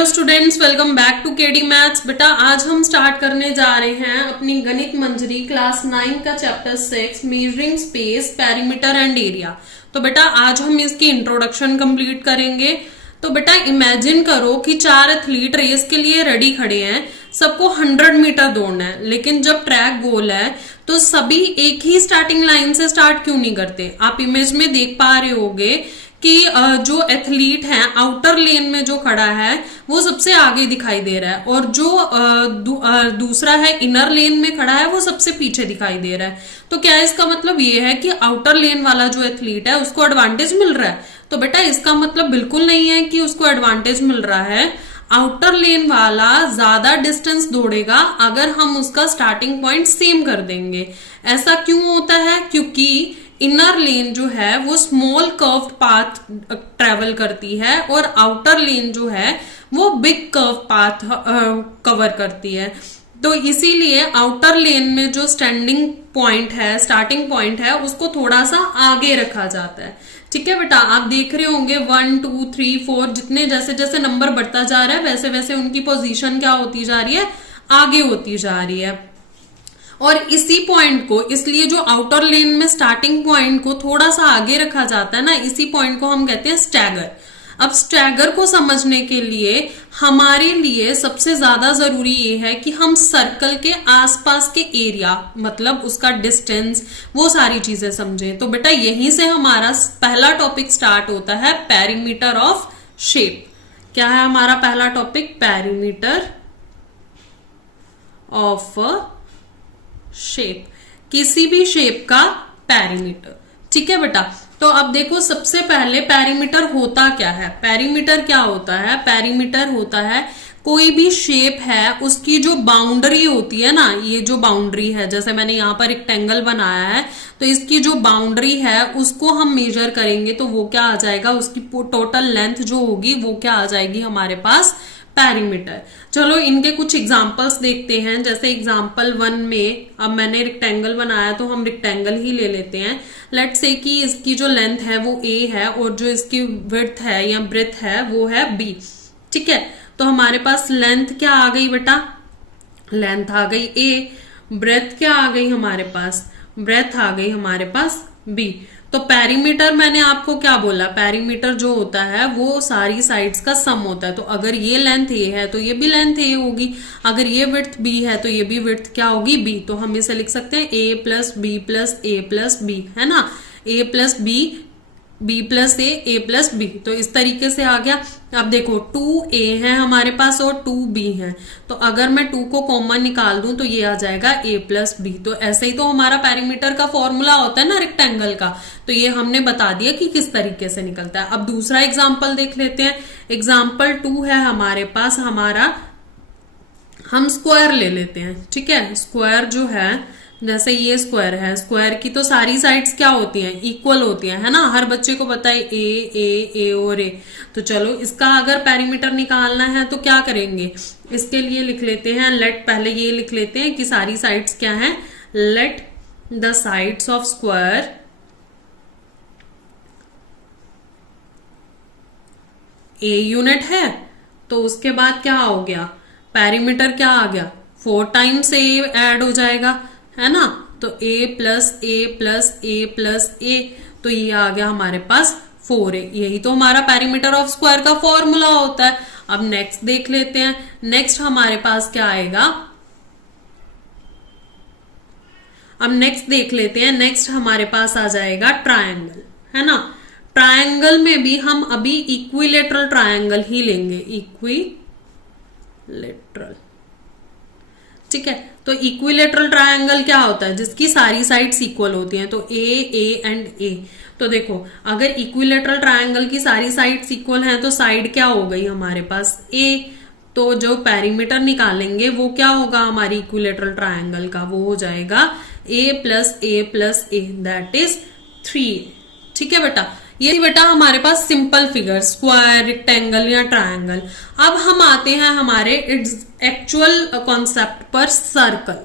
Hello students, welcome back to KD maths. बेटा आज हम स्टार्ट करने जा रहे हैं अपनी गणित मंजरी क्लास 9 का chapter 6 measuring space, perimeter and area. तो बेटा आज हम इसकी इंट्रोडक्शन कंप्लीट करेंगे। तो बेटा इमेजिन करो कि 4 एथलीट रेस के लिए रेडी खड़े हैं, सबको 100 मीटर दौड़ना है, लेकिन जब ट्रैक गोल है तो सभी एक ही स्टार्टिंग लाइन से स्टार्ट क्यों नहीं करते। आप इमेज में देख पा रहे होगे कि जो एथलीट है आउटर लेन में जो खड़ा है वो सबसे आगे दिखाई दे रहा है और जो दूसरा है इनर लेन में खड़ा है वो सबसे पीछे दिखाई दे रहा है। तो क्या इसका मतलब ये है कि आउटर लेन वाला जो एथलीट है उसको एडवांटेज मिल रहा है? तो बेटा इसका मतलब बिल्कुल नहीं है कि उसको एडवांटेज मिल रहा है। आउटर लेन वाला ज्यादा डिस्टेंस दौड़ेगा अगर हम उसका स्टार्टिंग पॉइंट सेम कर देंगे। ऐसा क्यों होता है? क्योंकि इनर लेन जो है वो स्मॉल कर्व्ड पाथ ट्रेवल करती है और आउटर लेन जो है वो बिग कर्व पाथ कवर करती है। तो इसीलिए आउटर लेन में जो स्टैंडिंग पॉइंट है, स्टार्टिंग पॉइंट है, उसको थोड़ा सा आगे रखा जाता है। ठीक है बेटा, आप देख रहे होंगे 1 2 3 4 जितने जैसे जैसे नंबर बढ़ता जा रहा है वैसे वैसे उनकी पोजीशन क्या होती जा रही है, आगे होती जा रही है। और इसी पॉइंट को, इसलिए जो आउटर लेन में स्टार्टिंग पॉइंट को थोड़ा सा आगे रखा जाता है ना, इसी पॉइंट को हम कहते हैं स्टैगर। अब स्टैगर को समझने के लिए हमारे लिए सबसे ज्यादा जरूरी ये है कि हम सर्कल के आसपास के एरिया, मतलब उसका डिस्टेंस, वो सारी चीजें समझें। तो बेटा यहीं से हमारा पहला टॉपिक स्टार्ट होता है, पेरीमीटर ऑफ शेप। क्या है हमारा पहला टॉपिक? पेरीमीटर ऑफ शेप, किसी भी शेप का पेरीमीटर। ठीक है बेटा, तो अब देखो सबसे पहले पेरीमीटर होता क्या है। पेरीमीटर क्या होता है? पेरीमीटर होता है कोई भी शेप है उसकी जो बाउंड्री होती है ना, ये जो बाउंड्री है, जैसे मैंने यहाँ पर रेक्टेंगल बनाया है तो इसकी जो बाउंड्री है उसको हम मेजर करेंगे तो वो क्या आ जाएगा, उसकी टोटल लेंथ जो होगी वो क्या आ जाएगी हमारे पास, पेरीमीटर। चलो इनके कुछ एग्जांपल्स देखते हैं। जैसे एग्जांपल 1 में अब मैंने रेक्टेंगल बनाया तो हम रेक्टेंगल ही ले लेते हैं। लेट्स से कि इसकी जो लेंथ है वो a है और जो इसकी विड्थ है या ब्रेथ है वो है b। ठीक है, तो हमारे पास लेंथ क्या आ गई बेटा? लेंथ आ गई a। ब्रेथ क्या आ गई हमारे पास? ब्रेथ आ गई हमारे पास b। तो पेरीमीटर मैंने आपको क्या बोला? पेरीमीटर जो होता है वो सारी साइड्स का सम होता है। तो अगर ये लेंथ a है तो ये भी लेंथ a होगी, अगर ये विड्थ b है तो ये भी विड्थ क्या होगी, b। तो हम इसे लिख सकते हैं a plus b plus a plus b, है ना, a plus b, b plus a plus b। तो इस तरीके से आ गया। अब देखो 2a है हमारे पास और 2b है, तो अगर मैं 2 को कॉमन निकाल दूं तो ये आ जाएगा a प्लस b। तो ऐसे ही तो हमारा पेरीमीटर का फॉर्मूला होता है ना रेक्टेंगल का, तो ये हमने बता दिया कि किस तरीके से निकलता है। अब दूसरा एग्जाम्पल देख लेते हैं। एग्जाम्पल 2 है हमारे पास, हमारा हम स्क्वायर ले लेते हैं। ठीक है, स्क्वायर जो है, जैसे ये स्क्वायर है, स्क्वायर की तो सारी साइड्स क्या होती हैं, इक्वल होती हैं, है ना। हर बच्चे को पता है ए और ए। तो चलो इसका अगर पेरीमीटर निकालना है तो क्या करेंगे, इसके लिए लिख लेते हैं, लेट, पहले ये लिख लेते हैं कि सारी साइड्स क्या हैं, let the sides of square a unit है। तो उसके बाद क्या हो गया, पेरीमीटर क्या आ गया, 4 टाइम्स ए ऐड हो जाएगा, है ना। तो a plus A plus A plus A, तो ये आ गया हमारे पास 4a। यही तो हमारा पेरीमीटर ऑफ स्क्वायर का फॉर्मूला होता है। अब नेक्स्ट देख लेते हैं। नेक्स्ट हमारे पास क्या आएगा, अब नेक्स्ट देख लेते हैं। नेक्स्ट हमारे पास आ जाएगा ट्रायंगल, है ना। ट्रायंगल में भी हम अभी इक्विलेटरल ट्रायंगल ही लेंगे, इक्विलेटरल। ठीक है, तो इक्विलेटरल ट्रायंगल क्या होता है, जिसकी सारी साइड्स इक्वल होती हैं। तो ए एंड ए। तो देखो अगर इक्विलेटरल ट्रायंगल की सारी साइड्स इक्वल हैं तो साइड क्या हो गई हमारे पास, ए। तो जो पेरीमीटर निकालेंगे वो क्या होगा हमारी इक्विलेटरल ट्रायंगल का, वो हो जाएगा a plus A, that is 3। ठीक है बेटा, ये बेटा हमारे पास सिंपल फिगर, स्क्वायर, रेक्टेंगल या ट्रायंगल। अब हम आते हैं हमारे एक्चुअल कॉन्सेप्ट पर, सर्कल।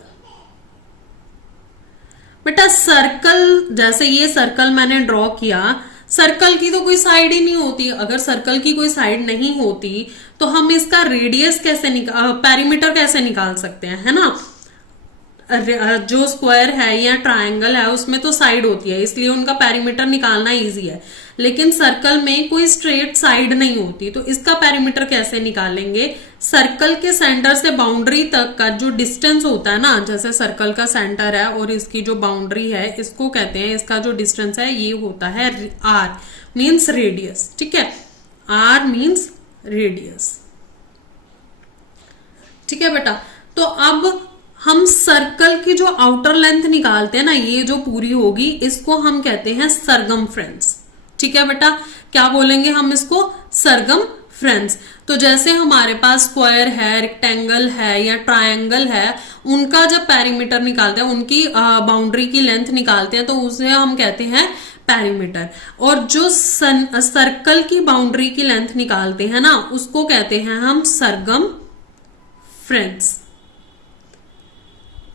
बेटा सर्कल, जैसे ये सर्कल मैंने ड्रॉ किया, सर्कल की तो कोई साइड ही नहीं होती। अगर सर्कल की कोई साइड नहीं होती तो हम इसका रेडियस कैसे पेरीमीटर कैसे निकाल सकते हैं, है ना। जो स्क्वायर है या ट्रायंगल है उसमें तो साइड होती है, इसलिए उनका पेरीमीटर निकालना इजी है। लेकिन सर्कल में कोई स्ट्रेट साइड नहीं होती, तो इसका पेरीमीटर कैसे निकालेंगे। सर्कल के सेंटर से बाउंड्री तक का जो डिस्टेंस होता है ना, जैसे सर्कल का सेंटर है और इसकी जो बाउंड्री है इसको कहते हैं, इसका जो डिस्टेंस है ये होता है r मीन्स रेडियस। ठीक है, r मीन्स रेडियस। ठीक है बेटा, तो अब हम सर्कल की जो आउटर लेंथ निकालते हैं ना, ये जो पूरी होगी इसको हम कहते हैं सरगमफ्रेंस। ठीक है बेटा, क्या बोलेंगे हम इसको, सरगमफ्रेंस। तो जैसे हमारे पास स्क्वायर है, रेक्टेंगल है या ट्रायंगल है, उनका जब पेरीमीटर निकालते हैं, उनकी बाउंड्री की लेंथ निकालते हैं, तो उसे हम कहते हैं पेरीमीटर। और जो सर्कल की बाउंड्री की लेंथ निकालते हैं ना, उसको कहते हैं हम सरगमफ्रेंस।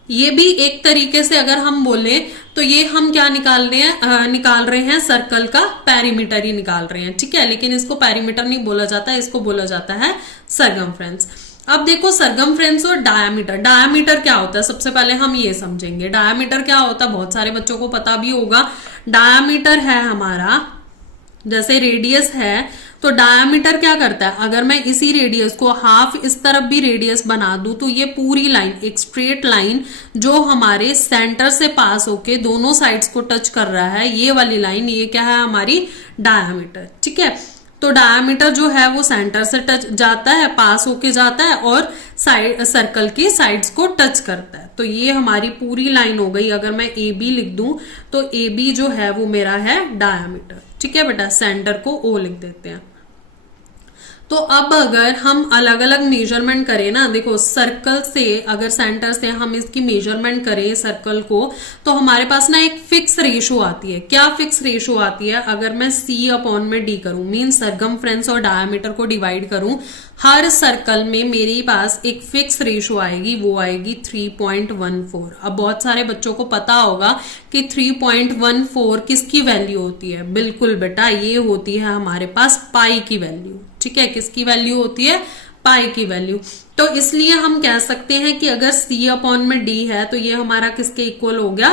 ये भी एक तरीके से अगर हम बोले तो ये हम क्या निकाल रहे हैं सर्कल का पेरीमीटर ही निकाल रहे हैं। ठीक है, लेकिन इसको पेरीमीटर नहीं बोला जाता, इसको बोला जाता है सरगमफ्रेंस। अब देखो सरगमफ्रेंस और डायामीटर। डायामीटर क्या होता है, सबसे पहले हम ये समझेंगे डायामीटर क्या होता है। बहुत सारे बच्चों को पता भी होगा। डायामीटर है हमारा, जैसे रेडियस है तो डायामीटर क्या करता है, अगर मैं इसी रेडियस को हाफ इस तरफ भी रेडियस बना दूं तो ये पूरी लाइन, एक स्ट्रेट लाइन जो हमारे सेंटर से पास होके दोनों साइड्स को टच कर रहा है, ये वाली लाइन, ये क्या है हमारी डायामीटर। ठीक है, तो डायामीटर जो है वो सेंटर से टच जाता है, पास होके जाता है और साइड सर्कल की साइड्स को टच करता है। तो ये हमारी पूरी लाइन हो गई। अगर मैं ए बी लिख दूं तो ए बी जो है वो मेरा है डायामीटर। ठीक है बेटा, सेंटर को ओ लिख देते हैं। तो अब अगर हम अलग अलग मेजरमेंट करें ना, देखो सर्कल से अगर सेंटर से हम इसकी मेजरमेंट करें सर्कल को, तो हमारे पास ना एक फिक्स रेशो आती है। क्या फिक्स रेशो आती है, अगर मैं C अपॉन में D करूं, मीन सरगमफ्रेंस और डायामीटर को डिवाइड करूं, हर सर्कल में मेरे पास एक फिक्स रेशो आएगी, वो आएगी 3.14। अब बहुत सारे बच्चों को पता होगा कि 3.14 किसकी वैल्यू होती है। बिल्कुल बेटा, ये होती है हमारे पास पाई की वैल्यू। ठीक है, किसकी वैल्यू होती है, पाई की वैल्यू। तो इसलिए हम कह सकते हैं कि अगर C अपॉन में D है तो ये हमारा किसके इक्वल हो गया,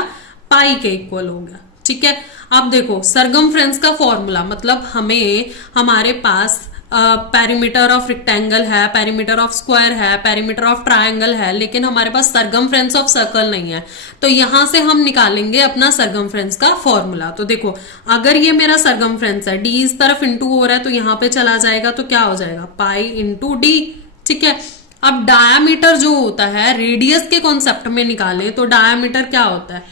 पाई के इक्वल हो गया। ठीक है, अब देखो सरगमफ्रेंस का फॉर्मूला, मतलब हमारे पास पेरीमीटर ऑफ रेक्टेंगल है, पेरीमीटर ऑफ स्क्वायर है, पेरीमीटर ऑफ ट्रायंगल है, लेकिन हमारे पास सरगमफ्रेंस ऑफ सर्कल नहीं है। तो यहां से हम निकालेंगे अपना सरगमफ्रेंस का फॉर्मूला। तो देखो, अगर ये मेरा सरगमफ्रेंस है, डी इस तरफ इंटू हो रहा है तो यहां पे चला जाएगा, तो क्या हो जाएगा, पाई इंटू डी। ठीक है, अब डायामीटर जो होता है, रेडियस के कॉन्सेप्ट में निकालें तो डायामीटर क्या होता है,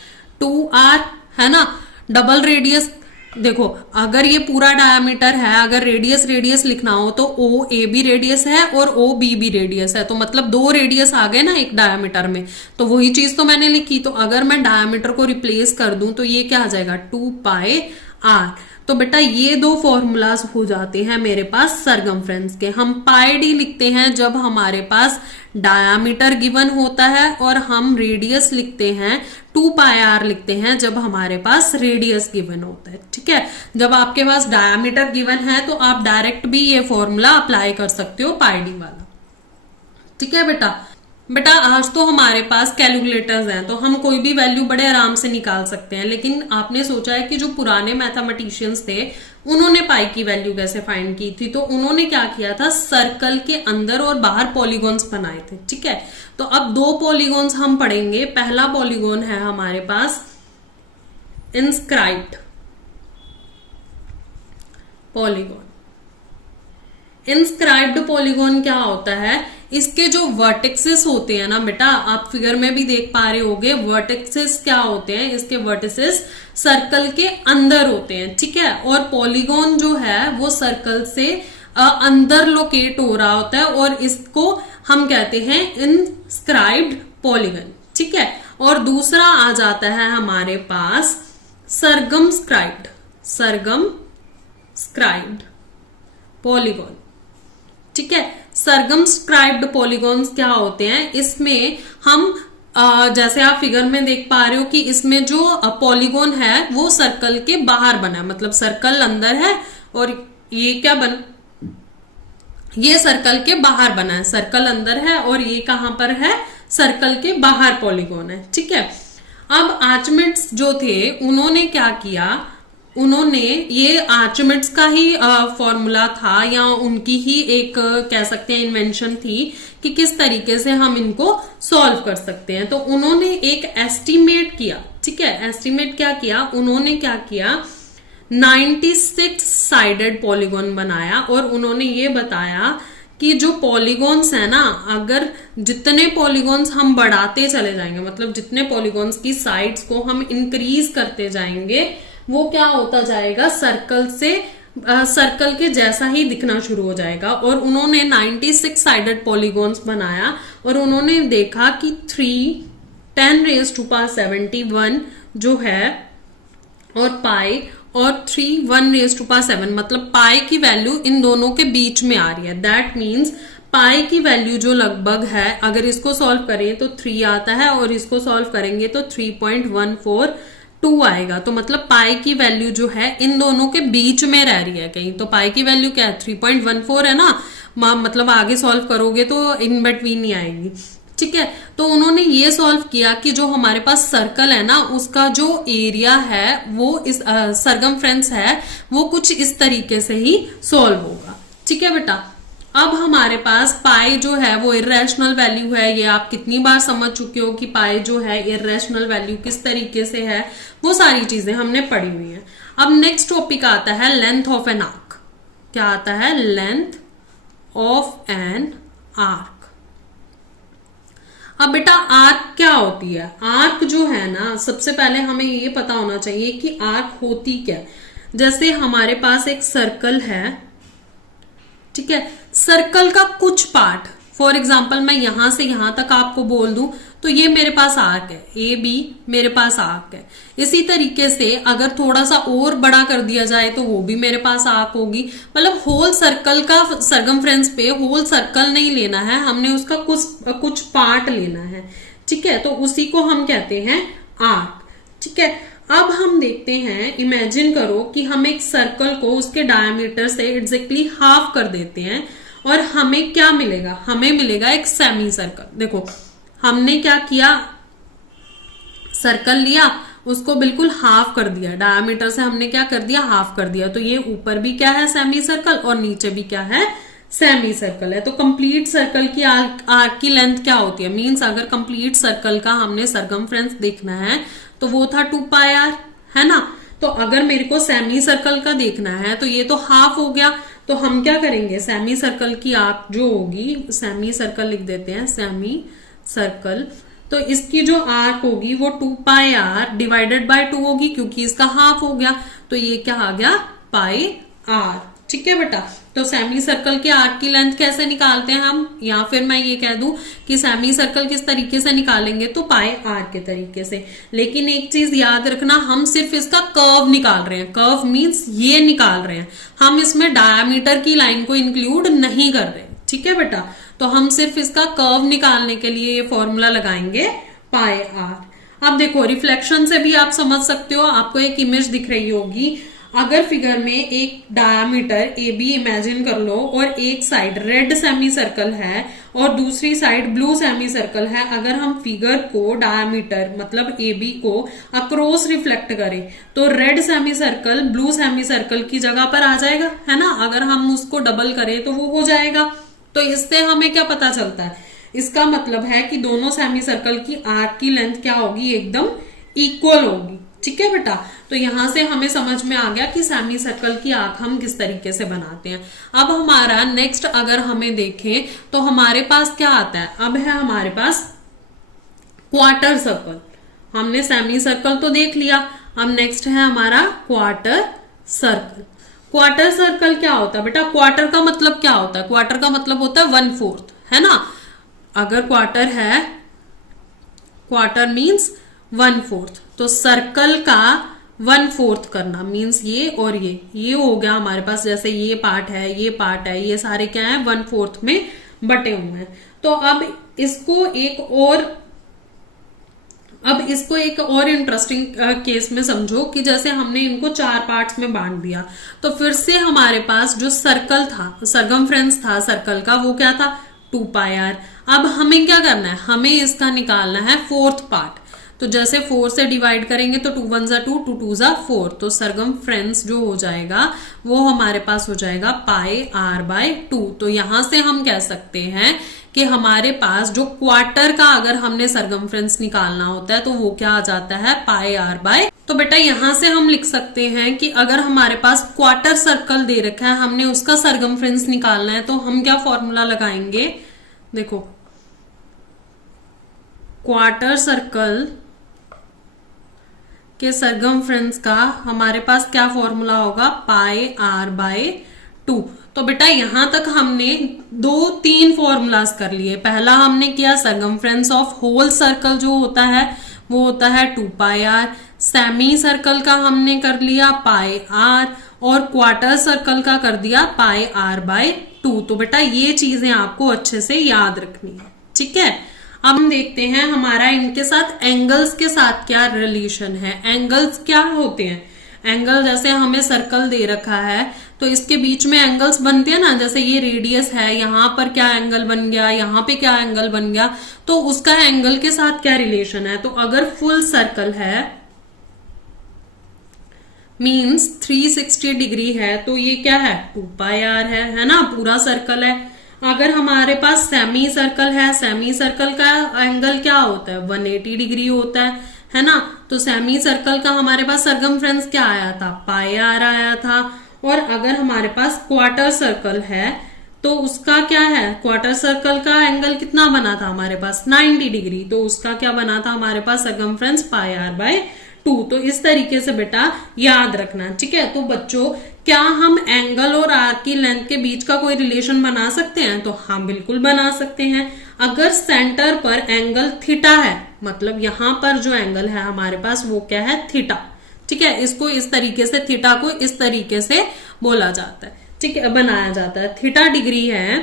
2r, है ना। डबल रेडियस, देखो अगर ये पूरा डायामीटर है, अगर रेडियस लिखना हो तो ओ ए बी रेडियस है और ओ बी बी रेडियस है, तो मतलब दो रेडियस आ गए ना एक डायामीटर में, तो वही चीज तो मैंने लिखी। तो अगर मैं डायामीटर को रिप्लेस कर दूं तो ये क्या आ जाएगा, 2πr। तो बेटा ये दो फॉर्मूलाज हो जाते हैं मेरे पास सरगमफ्रेंस के। हम पाई डी लिखते हैं जब हमारे पास डायामीटर गिवन होता है, और हम रेडियस लिखते हैं 2πr लिखते हैं जब हमारे पास रेडियस गिवन होता है। ठीक है, जब आपके पास डायामीटर गिवन है तो आप डायरेक्ट भी ये फॉर्मूला अप्लाई कर सकते हो, पाई डी वाला। ठीक है बेटा आज तो हमारे पास कैलकुलेटर्स हैं, तो हम कोई भी वैल्यू बड़े आराम से निकाल सकते हैं। लेकिन आपने सोचा है कि जो पुराने मैथमेटिशियंस थे उन्होंने पाई की वैल्यू कैसे फाइंड की थी, तो उन्होंने क्या किया था, सर्कल के अंदर और बाहर पॉलीगॉन्स बनाए थे। ठीक है, तो अब दो पॉलीगॉन्स हम पढ़ेंगे। पहला पॉलीगॉन है हमारे पास इंस्क्राइब्ड पॉलीगॉन। इंस्क्राइब्ड पॉलीगॉन क्या होता है, इसके जो वर्टेक्सेस होते हैं ना बेटा, आप फिगर में भी देख पा रहे होगे, वर्टेक्सेस क्या होते हैं, इसके वर्टेक्सेस सर्कल के अंदर होते हैं। ठीक है, और पॉलीगॉन जो है वो सर्कल से अंदर लोकेट हो रहा होता है, और इसको हम कहते हैं इंस्क्राइब्ड पॉलीगॉन। ठीक है, और दूसरा आ जाता है हमारे पास सरगमस्क्राइब्ड पॉलीगॉन। ठीक है, सरगमस्क्राइब्ड पॉलीगॉन्स क्या होते हैं, इसमें हम जैसे आप फिगर में देख पा रहे हो कि इसमें जो पॉलीगॉन है वो सर्कल के बाहर बना है, मतलब सर्कल अंदर है और ये क्या बन, ये सर्कल के बाहर बना है, सर्कल अंदर है और ये कहां पर है, सर्कल के बाहर पॉलीगॉन है। ठीक है, अब आर्चिमिड्स जो थे उन्होंने क्या किया, उन्होंने ये आर्चिमिड्स का ही फॉर्मूला था या उनकी ही एक कह सकते हैं इन्वेंशन थी कि किस तरीके से हम इनको सॉल्व कर सकते हैं। तो उन्होंने एक एस्टिमेट किया। ठीक है, एस्टिमेट क्या किया, उन्होंने क्या किया, 96 साइडेड पॉलीगॉन बनाया और उन्होंने ये बताया कि जो पॉलीगॉन्स है ना, अगर जितने पॉलीगॉन्स हम बढ़ाते चले जाएंगे, मतलब जितने पॉलीगॉन्स की साइड्स को हम इंक्रीज करते जाएंगे, वो क्या होता जाएगा, सर्कल से सर्कल के जैसा ही दिखना शुरू हो जाएगा। और उन्होंने 96 साइडेड पॉलीगॉन्स बनाया और उन्होंने देखा कि 3 10⁻71 जो है और पाई और 3 1⁻7, मतलब पाई की वैल्यू इन दोनों के बीच में आ रही है। दैट मीन्स पाई की वैल्यू जो लगभग है, अगर इसको सॉल्व करें तो 3 आता है और इसको सॉल्व करेंगे तो 3.142 आएगा। तो मतलब पाई की वैल्यू जो है इन दोनों के बीच में रह रही है कहीं। तो पाई की वैल्यू क्या है, 3.14 है ना, मतलब आगे सॉल्व करोगे तो इन बिटवीन नहीं आएगी। ठीक है, तो उन्होंने ये सॉल्व किया कि जो हमारे पास सर्कल है ना, उसका जो एरिया है वो इस सरकमफ्रेंस है वो कुछ इस तरीके से ही सॉल्व होगा। ठीक है बेटा, अब हमारे पास पाई जो है वो इर्रेशनल वैल्यू है। ये आप कितनी बार समझ चुके हो कि पाई जो है इर्रेशनल वैल्यू किस तरीके से है, वो सारी चीजें हमने पढ़ी हुई है। अब नेक्स्ट टॉपिक आता है लेंथ ऑफ एन आर्क। क्या आता है, लेंथ ऑफ एन आर्क। अब बेटा आर्क क्या होती है, आर्क जो है ना, सबसे पहले हमें ये पता होना चाहिए कि आर्क होती क्या है। जैसे हमारे पास एक सर्कल है, ठीक है, सर्कल का कुछ पार्ट, फॉर एग्जाम्पल मैं यहां से यहां तक आपको बोल दूं तो ये मेरे पास आर्क है, ए बी मेरे पास आर्क है। इसी तरीके से अगर थोड़ा सा और बड़ा कर दिया जाए तो वो भी मेरे पास आर्क होगी। मतलब होल सर्कल का सरकमफ्रेंस पे होल सर्कल नहीं लेना है, हमने उसका कुछ पार्ट लेना है। ठीक है, तो उसी को हम कहते हैं आर्क। ठीक है, अब हम देखते हैं, इमेजिन करो कि हम एक सर्कल को उसके डायमीटर से एग्जैक्टली हाफ कर देते हैं और हमें क्या मिलेगा, हमें मिलेगा एक सेमी सर्कल। देखो हमने क्या किया, सर्कल लिया, उसको बिल्कुल हाफ कर दिया, डायमीटर से हमने क्या कर दिया, हाफ कर दिया। तो ये ऊपर भी क्या है, सेमी सर्कल, और नीचे भी क्या है, सेमी सर्कल है। तो कंप्लीट सर्कल की आर्क की लेंथ क्या होती है, मींस अगर कंप्लीट सर्कल का हमने सरकमफ्रेंस देखना है तो वो था 2πr, है ना। तो अगर मेरे को सेमी सर्कल का देखना है तो ये तो हाफ हो गया। तो हम क्या करेंगे, सेमी सर्कल की आर्क जो होगी, सेमी सर्कल लिख देते हैं, सेमी सर्कल, तो इसकी जो आर्क होगी वो 2πr डिवाइडेड बाय 2 होगी, क्योंकि इसका हाफ हो गया। तो ये क्या आ गया, पाई आर। ठीक है बेटा, तो सेमी सर्कल के आर्क की लेंथ कैसे निकालते हैं हम, या फिर मैं ये कह दूं कि सेमी सर्कल किस तरीके से निकालेंगे, तो पाई आर के तरीके से। लेकिन एक चीज याद रखना, हम सिर्फ इसका कर्व निकाल रहे हैं, कर्व मींस ये निकाल रहे हैं, हम इसमें डायमीटर की लाइन को इंक्लूड नहीं कर रहे। ठीक है बेटा, तो हम सिर्फ इसका कर्व निकालने के लिए ये फॉर्मूला लगाएंगे पाई आर। अब देखो रिफ्लेक्शन से भी आप समझ सकते हो, आपको एक इमेज दिख रही होगी। अगर फिगर में एक डायमीटर ए बी इमेजिन कर लो और एक साइड रेड सेमी सर्कल है और दूसरी साइड ब्लू सेमी सर्कल है, अगर हम फिगर को डायमीटर मतलब ए बी को अक्रॉस रिफ्लेक्ट करें तो red semi circle blue semi circle की जगह पर आ जाएगा, है ना। अगर हम उसको डबल करें तो वो हो जाएगा। तो इससे हमें क्या पता चलता है, इसका मतलब है कि दोनों सेमी सर्कल की आर्क की लेंथ क्या होगी, एकदम इक्वल होगी। ठीक है बेटा, तो यहां से हमें समझ में आ गया कि सेमी सर्कल की आर्क हम किस तरीके से बनाते हैं। अब हमारा नेक्स्ट अगर हमें देखें तो हमारे पास क्या आता है, अब है हमारे पास क्वार्टर सर्कल। हमने सेमी सर्कल तो देख लिया, अब नेक्स्ट है हमारा क्वार्टर सर्कल। क्वार्टर सर्कल क्या होता है बेटा, क्वार्टर का मतलब क्या होता है, क्वार्टर का मतलब होता है 1/4, है ना। अगर क्वार्टर है, क्वार्टर मींस 1/4, तो सर्कल का 1/4 करना मींस ये और ये हो गया हमारे पास। जैसे ये पार्ट है, ये पार्ट है, ये सारे क्या है, 1/4 में बटे हुए हैं। तो अब इसको एक और अब इसको एक और इंटरेस्टिंग केस में समझो कि जैसे हमने इनको 4 पार्ट्स में बांट दिया, तो फिर से हमारे पास जो सर्कल था, सरकमफ्रेंस था सर्कल का, वो क्या था 2πr। अब हमें क्या करना है, हमें इसका निकालना है 4th पार्ट। तो जैसे 4 से डिवाइड करेंगे तो 2 1 जा 2, 2 2 जा 4, तो सरकमफ्रेंस जो हो जाएगा वो हमारे पास हो जाएगा πr/2। तो यहां से हम कह सकते हैं कि हमारे पास जो क्वार्टर का अगर हमने सरकमफ्रेंस निकालना होता है तो वो क्या आ जाता है πr/। तो बेटा यहां से हम लिख सकते हैं कि अगर हमारे पास क्वार्टर सर्कल दे रखा है, हमने उसका सरकमफ्रेंस निकालना है, तो हम क्या फॉर्मूला लगाएंगे, देखो क्वार्टर सर्कल के सरकमफ्रेंस का हमारे पास क्या फॉर्मूला होगा πr/2। तो बेटा यहां तक हमने 2-3 फॉर्मूलाज कर लिए। पहला हमने किया सरकमफ्रेंस ऑफ होल सर्कल जो होता है वो होता है 2πr, सेमी सर्कल का हमने कर लिया πr, और क्वार्टर सर्कल का कर दिया πr/2। तो बेटा ये चीजें आपको अच्छे से याद रखनी है, ठीक है। अब हम देखते हैं हमारा इनके साथ एंगल्स के साथ क्या रिलेशन है। एंगल्स क्या होते हैं, एंगल जैसे हमें सर्कल दे रखा है तो इसके बीच में एंगल्स बनते हैं ना, जैसे ये रेडियस है, यहां पर क्या एंगल बन गया, यहां पे क्या एंगल बन गया, तो उसका एंगल के साथ क्या रिलेशन है। तो अगर फुल सर्कल है मींस 360 डिग्री है तो ये क्या है 2πr है ना, पूरा सर्कल है। अगर हमारे पास सेमी सर्कल है, सेमी सर्कल का एंगल क्या होता है 180 डिग्री होता है ना। तो सेमी सर्कल का हमारे पास सरकमफ्रेंस क्या आया था πr आया था। और अगर हमारे पास क्वार्टर सर्कल है तो उसका क्या है, क्वार्टर सर्कल का एंगल कितना बना था हमारे पास 90 डिग्री, तो उसका क्या बना था हमारे पास सरकमफ्रेंस πr/2। तो इस तरीके से बेटा याद रखना, ठीक है। तो बच्चों क्या हम एंगल और आर्क की लेंथ के बीच का कोई रिलेशन बना सकते हैं, तो हाँ बिल्कुल बना सकते हैं। अगर सेंटर पर एंगल थीटा है, मतलब यहां पर जो एंगल है हमारे पास वो क्या है थीटा, ठीक है। इसको इस तरीके से, थीटा को इस तरीके से बोला जाता है, ठीक है, बनाया जाता है। थीटा डिग्री है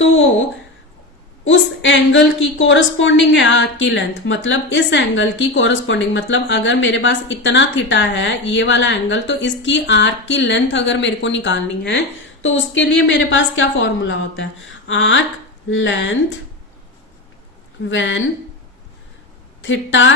तो उस एंगल की कोरस्पॉन्डिंग है आर्क की लेंथ, मतलब इस एंगल की कोरस्पॉन्डिंग, मतलब अगर मेरे पास इतना थीटा है ये वाला एंगल, तो इसकी आर्क की लेंथ अगर मेरे को निकालनी है तो उसके लिए मेरे पास क्या फॉर्मूला होता है, arc length when theta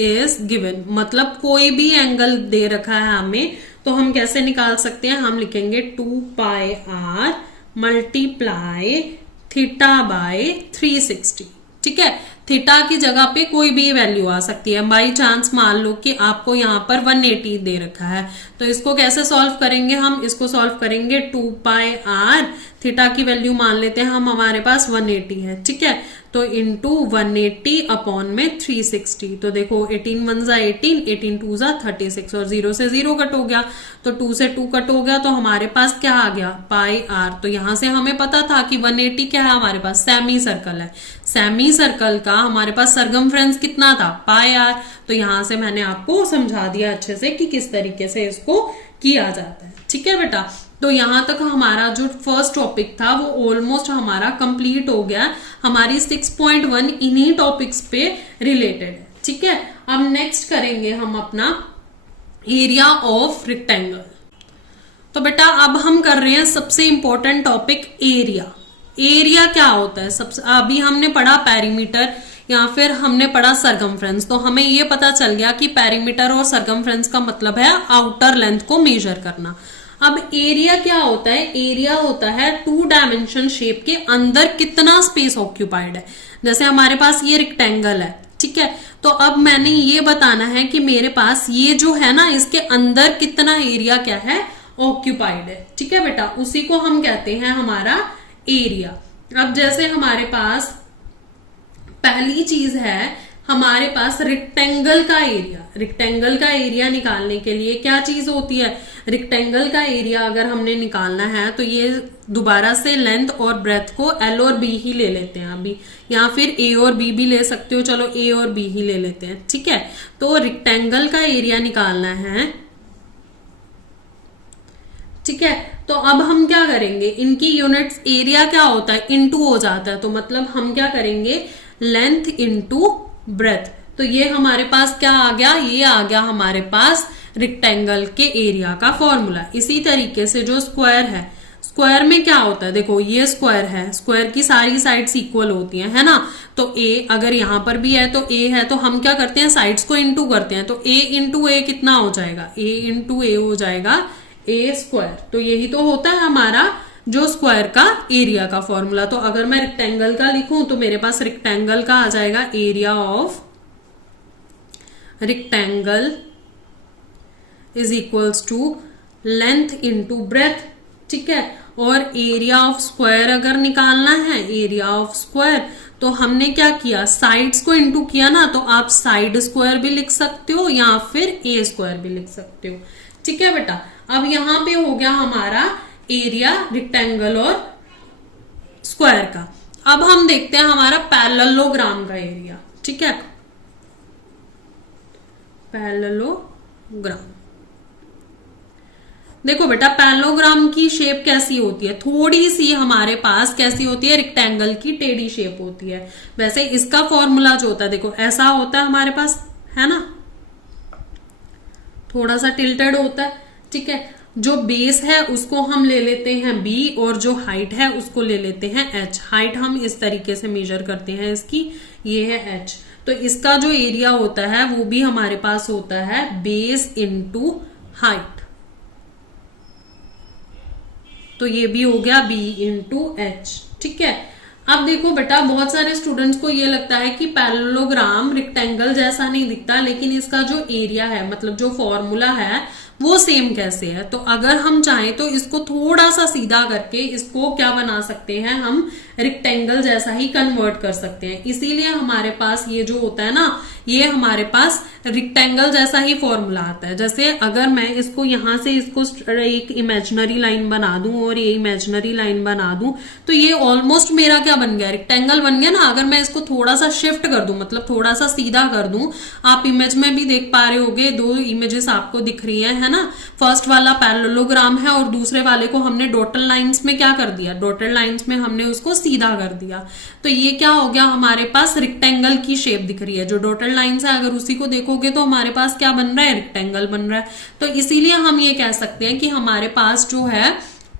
is given. मतलब कोई भी एंगल दे रखा है हमें तो हम कैसे निकाल सकते हैं, हम लिखेंगे 2πr मल्टीप्लाई θ/360, ठीक है। थीटा की जगह पे कोई भी वैल्यू आ सकती है। बाई चांस मान लो कि आपको यहाँ पर 180 दे रखा है, तो इसको कैसे सॉल्व करेंगे, हम इसको सॉल्व करेंगे 2πr, थीटा की वैल्यू मान लेते हैं हम, हमारे पास 180 है, ठीक है। तो इंटू 180 अपॉन में 360, तो देखो 18 1 जा 18, 18 2 जा 36, और 0 से 0 कट हो गया, तो 2 से 2 कट हो गया, तो हमारे पास क्या आ गया πr। तो यहां से हमें पता था कि 180 क्या है हमारे पास सेमी सर्कल है, सेमी सर्कल का हमारे पास सरकमफ्रेंस कितना था πr। तो यहां से मैंने आपको समझा दिया अच्छे से कि किस तरीके से इसको किया जाता है, ठीक है बेटा। तो यहां तक हमारा जो फर्स्ट टॉपिक था वो ऑलमोस्ट हमारा कंप्लीट हो गया। हमारी 6.1 इन्हीं टॉपिक्स पे रिलेटेड है, ठीक है। अब नेक्स्ट करेंगे हम अपना एरिया ऑफ रेक्टेंगल। तो बेटा अब हम कर रहे हैं सबसे इंपॉर्टेंट टॉपिक एरिया। एरिया क्या होता है, सबसे अभी हमने पढ़ा पेरीमीटर या फिर हमने पढ़ा सरकमफ्रेंस, तो हमें ये पता चल गया कि पेरीमीटर और सरकमफ्रेंस का मतलब है आउटर लेंथ को मेजर करना। अब एरिया क्या होता है, एरिया होता है 2 डायमेंशन शेप के अंदर कितना स्पेस ऑक्यूपाइड है। जैसे हमारे पास ये रेक्टेंगल है, ठीक है, तो अब मैंने ये बताना है कि मेरे पास ये जो है ना इसके अंदर कितना एरिया क्या है ऑक्यूपाइड है, ठीक है बेटा, उसी को हम कहते हैं हमारा एरिया। अब जैसे हमारे पास पहली चीज है हमारे पास रेक्टेंगल का एरिया। रेक्टेंगल का एरिया निकालने के लिए क्या चीज होती है, रेक्टेंगल का एरिया अगर हमने निकालना है तो ये दोबारा से लेंथ और ब्रेथ को L और B ही ले लेते हैं अभी, या फिर A और B भी ले सकते हो, चलो A और B ही ले लेते हैं, ठीक है। तो रेक्टेंगल का एरिया निकालना है, ठीक है। तो अब हम क्या करेंगे, इनकी यूनिट्स एरिया क्या होता है इनटू हो जाता है, तो मतलब हम क्या करेंगे लेंथ इनटू ब्रेथ, तो ये हमारे पास क्या आ गया, ये आ गया हमारे पास रेक्टेंगल के एरिया का फॉर्मूला। इसी तरीके से जो स्क्वायर है, स्क्वायर में क्या होता है, देखो ये स्क्वायर है, स्क्वायर की सारी साइड्स इक्वल होती हैं, है ना। तो a अगर यहां पर भी है तो a है, तो हम क्या करते हैं, साइड्स को इनटू करते हैं। तो a इंटू ए कितना हो जाएगा, a इंटू ए हो जाएगा a स्क्वायर। तो यही तो होता है हमारा जो स्क्वायर का एरिया का फॉर्मूला। तो अगर मैं रेक्टेंगल का लिखूं तो मेरे पास रेक्टेंगल का आ जाएगा area of rectangle is equals to length into breadth, ठीक है। और एरिया ऑफ स्क्वायर अगर निकालना है, एरिया ऑफ स्क्वायर, तो हमने क्या किया, साइड्स को इंटू किया ना, तो आप साइड स्क्वायर भी लिख सकते हो या फिर ए स्क्वायर भी लिख सकते हो, ठीक है बेटा। अब यहां पे हो गया हमारा एरिया रेक्टेंगल और स्क्वायर का। अब हम देखते हैं हमारा पैरेललोग्राम का एरिया, ठीक है। पैरेललोग्राम, देखो बेटा पैरेललोग्राम की शेप कैसी होती है, थोड़ी सी हमारे पास कैसी होती है, रेक्टेंगल की टेढ़ी शेप होती है। वैसे इसका फॉर्मूला जो होता है देखो ऐसा होता है हमारे पास, है ना, थोड़ा सा टिल्टेड होता है, ठीक है। जो बेस है उसको हम ले लेते हैं b और जो हाइट है उसको ले लेते हैं h। हाइट हम इस तरीके से मेजर करते हैं इसकी, ये है h। तो इसका जो एरिया होता है वो भी हमारे पास होता है बेस इंटू हाइट। तो ये भी हो गया b इंटू एच, ठीक है। अब देखो बेटा बहुत सारे स्टूडेंट्स को ये लगता है कि पैरेललोग्राम रेक्टेंगल जैसा नहीं दिखता, लेकिन इसका जो एरिया है मतलब जो फॉर्मूला है वो सेम कैसे है। तो अगर हम चाहें तो इसको थोड़ा सा सीधा करके इसको क्या बना सकते हैं, हम रेक्टेंगल जैसा ही कन्वर्ट कर सकते हैं। इसीलिए हमारे पास ये जो होता है ना, ये हमारे पास रेक्टेंगल जैसा ही फॉर्मूला आता है। जैसे अगर मैं इसको यहां से इसको एक इमेजिनरी लाइन बना दूं और ये इमेजिनरी लाइन बना दूं, तो ये ऑलमोस्ट मेरा क्या बन गया, रेक्टेंगल बन गया ना। अगर मैं इसको थोड़ा सा शिफ्ट कर दूं, मतलब थोड़ा सा सीधा कर दूं, आप इमेज में भी देख पा रहे होगे, दो इमेजेस आपको दिख रही है ना। फर्स्ट वाला पैरेललोग्राम है और दूसरे वाले को हमने डॉटेड लाइंस में क्या कर दिया, डॉटेड लाइंस में हमने उसको सीधा कर दिया। तो ये क्या हो गया, हमारे पास रेक्टेंगल की शेप दिख रही है। जो डॉटेड लाइंस है अगर उसी को देखोगे तो हमारे पास क्या बन रहा है, रेक्टेंगल बन रहा है। तो इसीलिए हम ये कह सकते हैं कि हमारे पास जो है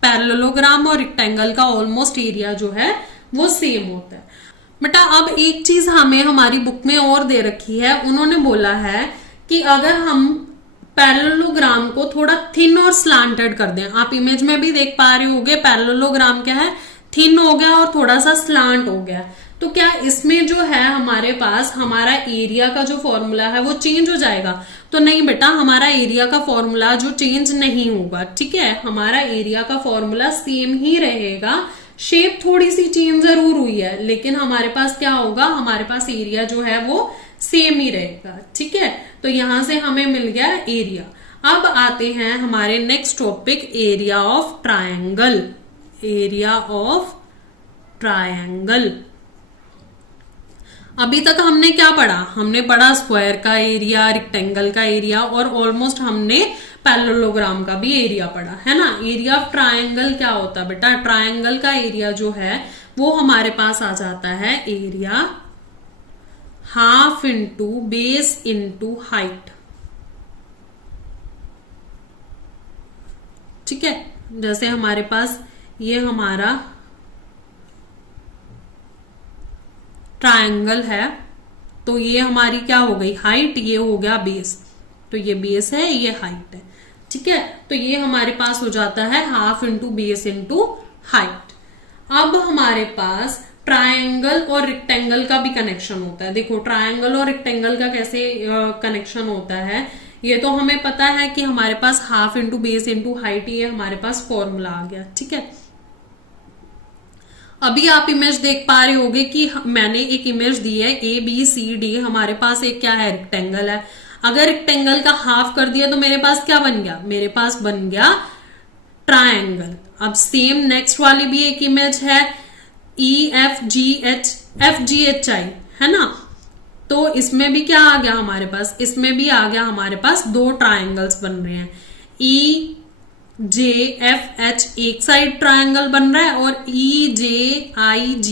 पैरेललोग्राम और रेक्टेंगल का ऑलमोस्ट एरिया जो है वो सेम होता है। बेटा अब एक चीज हमें हमारी बुक में और दे रखी है, उन्होंने बोला है कि अगर हम पैरेललोग्राम को थोड़ा थिन और स्लांटेड कर दें, आप इमेज में भी देख पा रहे होगे पैरेललोग्राम क्या है, थिन हो गया और थोड़ा सा स्लांट हो गया। तो क्या इसमें जो है हमारे पास हमारा एरिया का जो फॉर्मूला है वो चेंज हो जाएगा? तो नहीं बेटा, हमारा एरिया का फॉर्मूला जो चेंज नहीं होगा, ठीक है। हमारा एरिया का फॉर्मूला सेम ही रहेगा, शेप थोड़ी सी चेंज जरूर हुई है, लेकिन हमारे पास क्या होगा, हमारे पास एरिया जो है वो सेम ही रहेगा, ठीक है। तो यहां से हमें मिल गया एरिया। अब आते हैं हमारे next topic, area of triangle. Area of triangle, अभी तक हमने क्या पढ़ा, हमने पढ़ा स्क्वायर का एरिया, रेक्टेंगल का एरिया और ऑलमोस्ट हमने पैरेललोग्राम का भी एरिया पढ़ा, है ना। एरिया ऑफ ट्रायंगल क्या होता है बेटा, ट्रायंगल का एरिया जो है वो हमारे पास आ जाता है area half into base into height, ठीक है। जैसे हमारे पास ये हमारा ट्रायंगल है, तो ये हमारी क्या हो गई हाइट, ये हो गया बेस, तो ये बेस है ये हाइट है, ठीक है। तो ये हमारे पास हो जाता है half into base into height. अब हमारे पास ट्रायंगल और रेक्टेंगल का भी कनेक्शन होता है। देखो ट्रायंगल और रेक्टेंगल का कैसे कनेक्शन होता है, ये तो हमें पता है कि हमारे पास half into base into height, ये हमारे पास फॉर्मूला आ गया, ठीक है। अभी आप इमेज देख पा रहे होगे कि मैंने एक इमेज दी है ABCD, हमारे पास एक क्या है, रेक्टेंगल है। अगर रेक्टेंगल का हाफ कर दिया तो मेरे पास क्या बन गया, मेरे पास बन गया ट्रायंगल। अब सेम नेक्स्ट वाली भी एक इमेज है EFGHI, है ना। तो इसमें भी क्या आ गया हमारे पास, इसमें भी आ गया हमारे पास दो ट्रायंगल्स बन रहे हैं। EJFH एक साइड ट्रायंगल बन रहा है और EJIG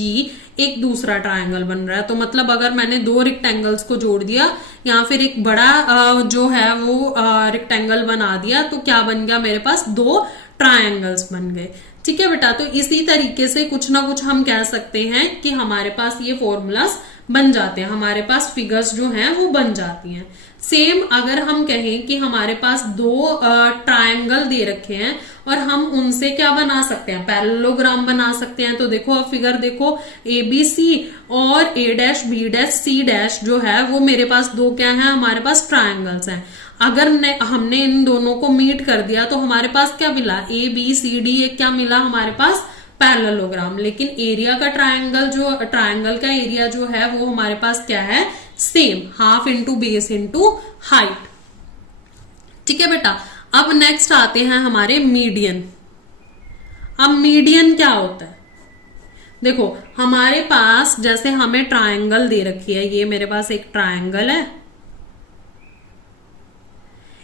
एक दूसरा ट्रायंगल बन रहा है। तो मतलब अगर मैंने दो रेक्टेंगल्स को जोड़ दिया या फिर एक बड़ा जो है वो रेक्टेंगल बना दिया, तो क्या बन गया, मेरे पास दो ट्रायंगल्स बन गए। ठीक है बेटा, तो इसी तरीके से कुछ ना कुछ हम कह सकते हैं कि हमारे पास ये फॉर्मूलाज बन जाते हैं, हमारे पास फिगर्स जो हैं वो बन जाती हैं। सेम अगर हम कहें कि हमारे पास दो ट्रायंगल दे रखे हैं और हम उनसे क्या बना सकते हैं, पैरेललोग्राम बना सकते हैं। तो देखो अब फिगर देखो, ए बी सी और A dash B dash C dash जो है वो मेरे पास दो क्या है, हमारे पास ट्रायंगल्स हैं। अगर हमने इन दोनों को मीट कर दिया तो हमारे पास क्या मिला, ए बी सी डी, एक क्या मिला हमारे पास, पैरेललोग्राम। लेकिन एरिया का ट्रायंगल का एरिया जो है वो हमारे पास क्या है, same, half into base into height. ठीक है बेटा, अब नेक्स्ट आते हैं हमारे मीडियन। अब मीडियन क्या होता है, देखो हमारे पास जैसे हमें ट्रायंगल दे रखी है, ये मेरे पास एक ट्रायंगल है,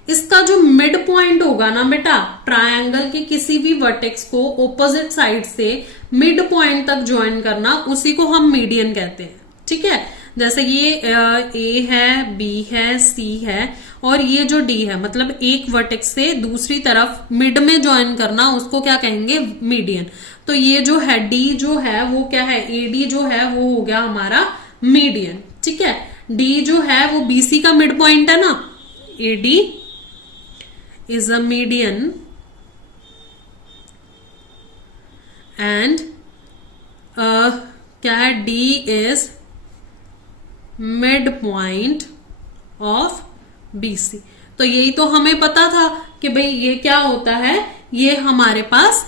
इसका जो मिड पॉइंट होगा ना बेटा, ट्रायंगल के किसी भी वर्टेक्स को ऑपोजिट साइड से मिड पॉइंट तक ज्वाइन करना, उसी को हम मीडियन कहते हैं। ठीक है, जैसे ये ए है, बी है, सी है और ये जो डी है, मतलब एक वर्टेक्स से दूसरी तरफ मिड में ज्वाइन करना, उसको क्या कहेंगे, मीडियन। तो ये जो है डी जो है वो क्या है, ए डी जो है वो हो गया हमारा मीडियन। ठीक है, डी जो है वो बीसी का मिड पॉइंट है ना, A D is a median and क्या है, D is midpoint of BC। तो यही तो हमें पता था कि भाई ये क्या होता है, ये हमारे पास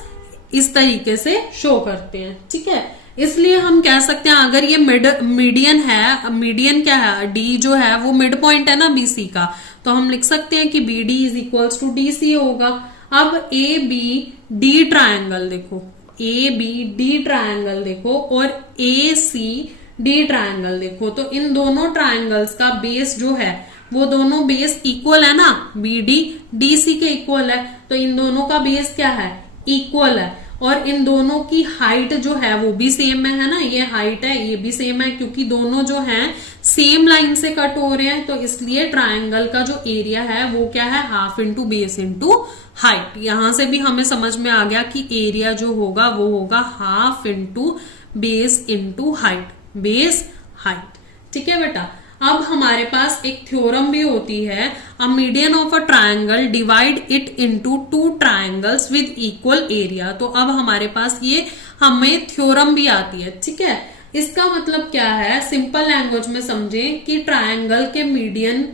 इस तरीके से शो करते हैं। ठीक है, इसलिए हम कह सकते हैं अगर ये मीडियन है, मीडियन क्या है, D जो है वो मिड पॉइंट है ना BC का, तो हम लिख सकते हैं कि BD is equals to DC होगा। अब ABD ट्रायंगल देखो, ABD ट्रायंगल देखो और ACD ट्रायंगल देखो, तो इन दोनों ट्रायंगल्स का बेस जो है वो दोनों बेस इक्वल है ना, BD DC के इक्वल है, तो इन दोनों का बेस क्या है, इक्वल है। और इन दोनों की हाइट जो है वो भी सेम है ना, ये हाइट है, ये भी सेम है, क्योंकि दोनों जो हैं सेम लाइन से कट हो रहे हैं। तो इसलिए ट्रायंगल का जो एरिया है वो क्या है, half into base into height. यहां से भी हमें समझ में आ गया कि एरिया जो होगा वो होगा half into base into height, base height. ठीक है बेटा, अब हमारे पास एक थ्योरम भी होती है, a median of a triangle divide it into two triangles with equal area. तो अब हमारे पास ये हमें थ्योरम भी आती है। ठीक है, इसका मतलब क्या है, सिंपल लैंग्वेज में समझें कि ट्रायंगल के मीडियन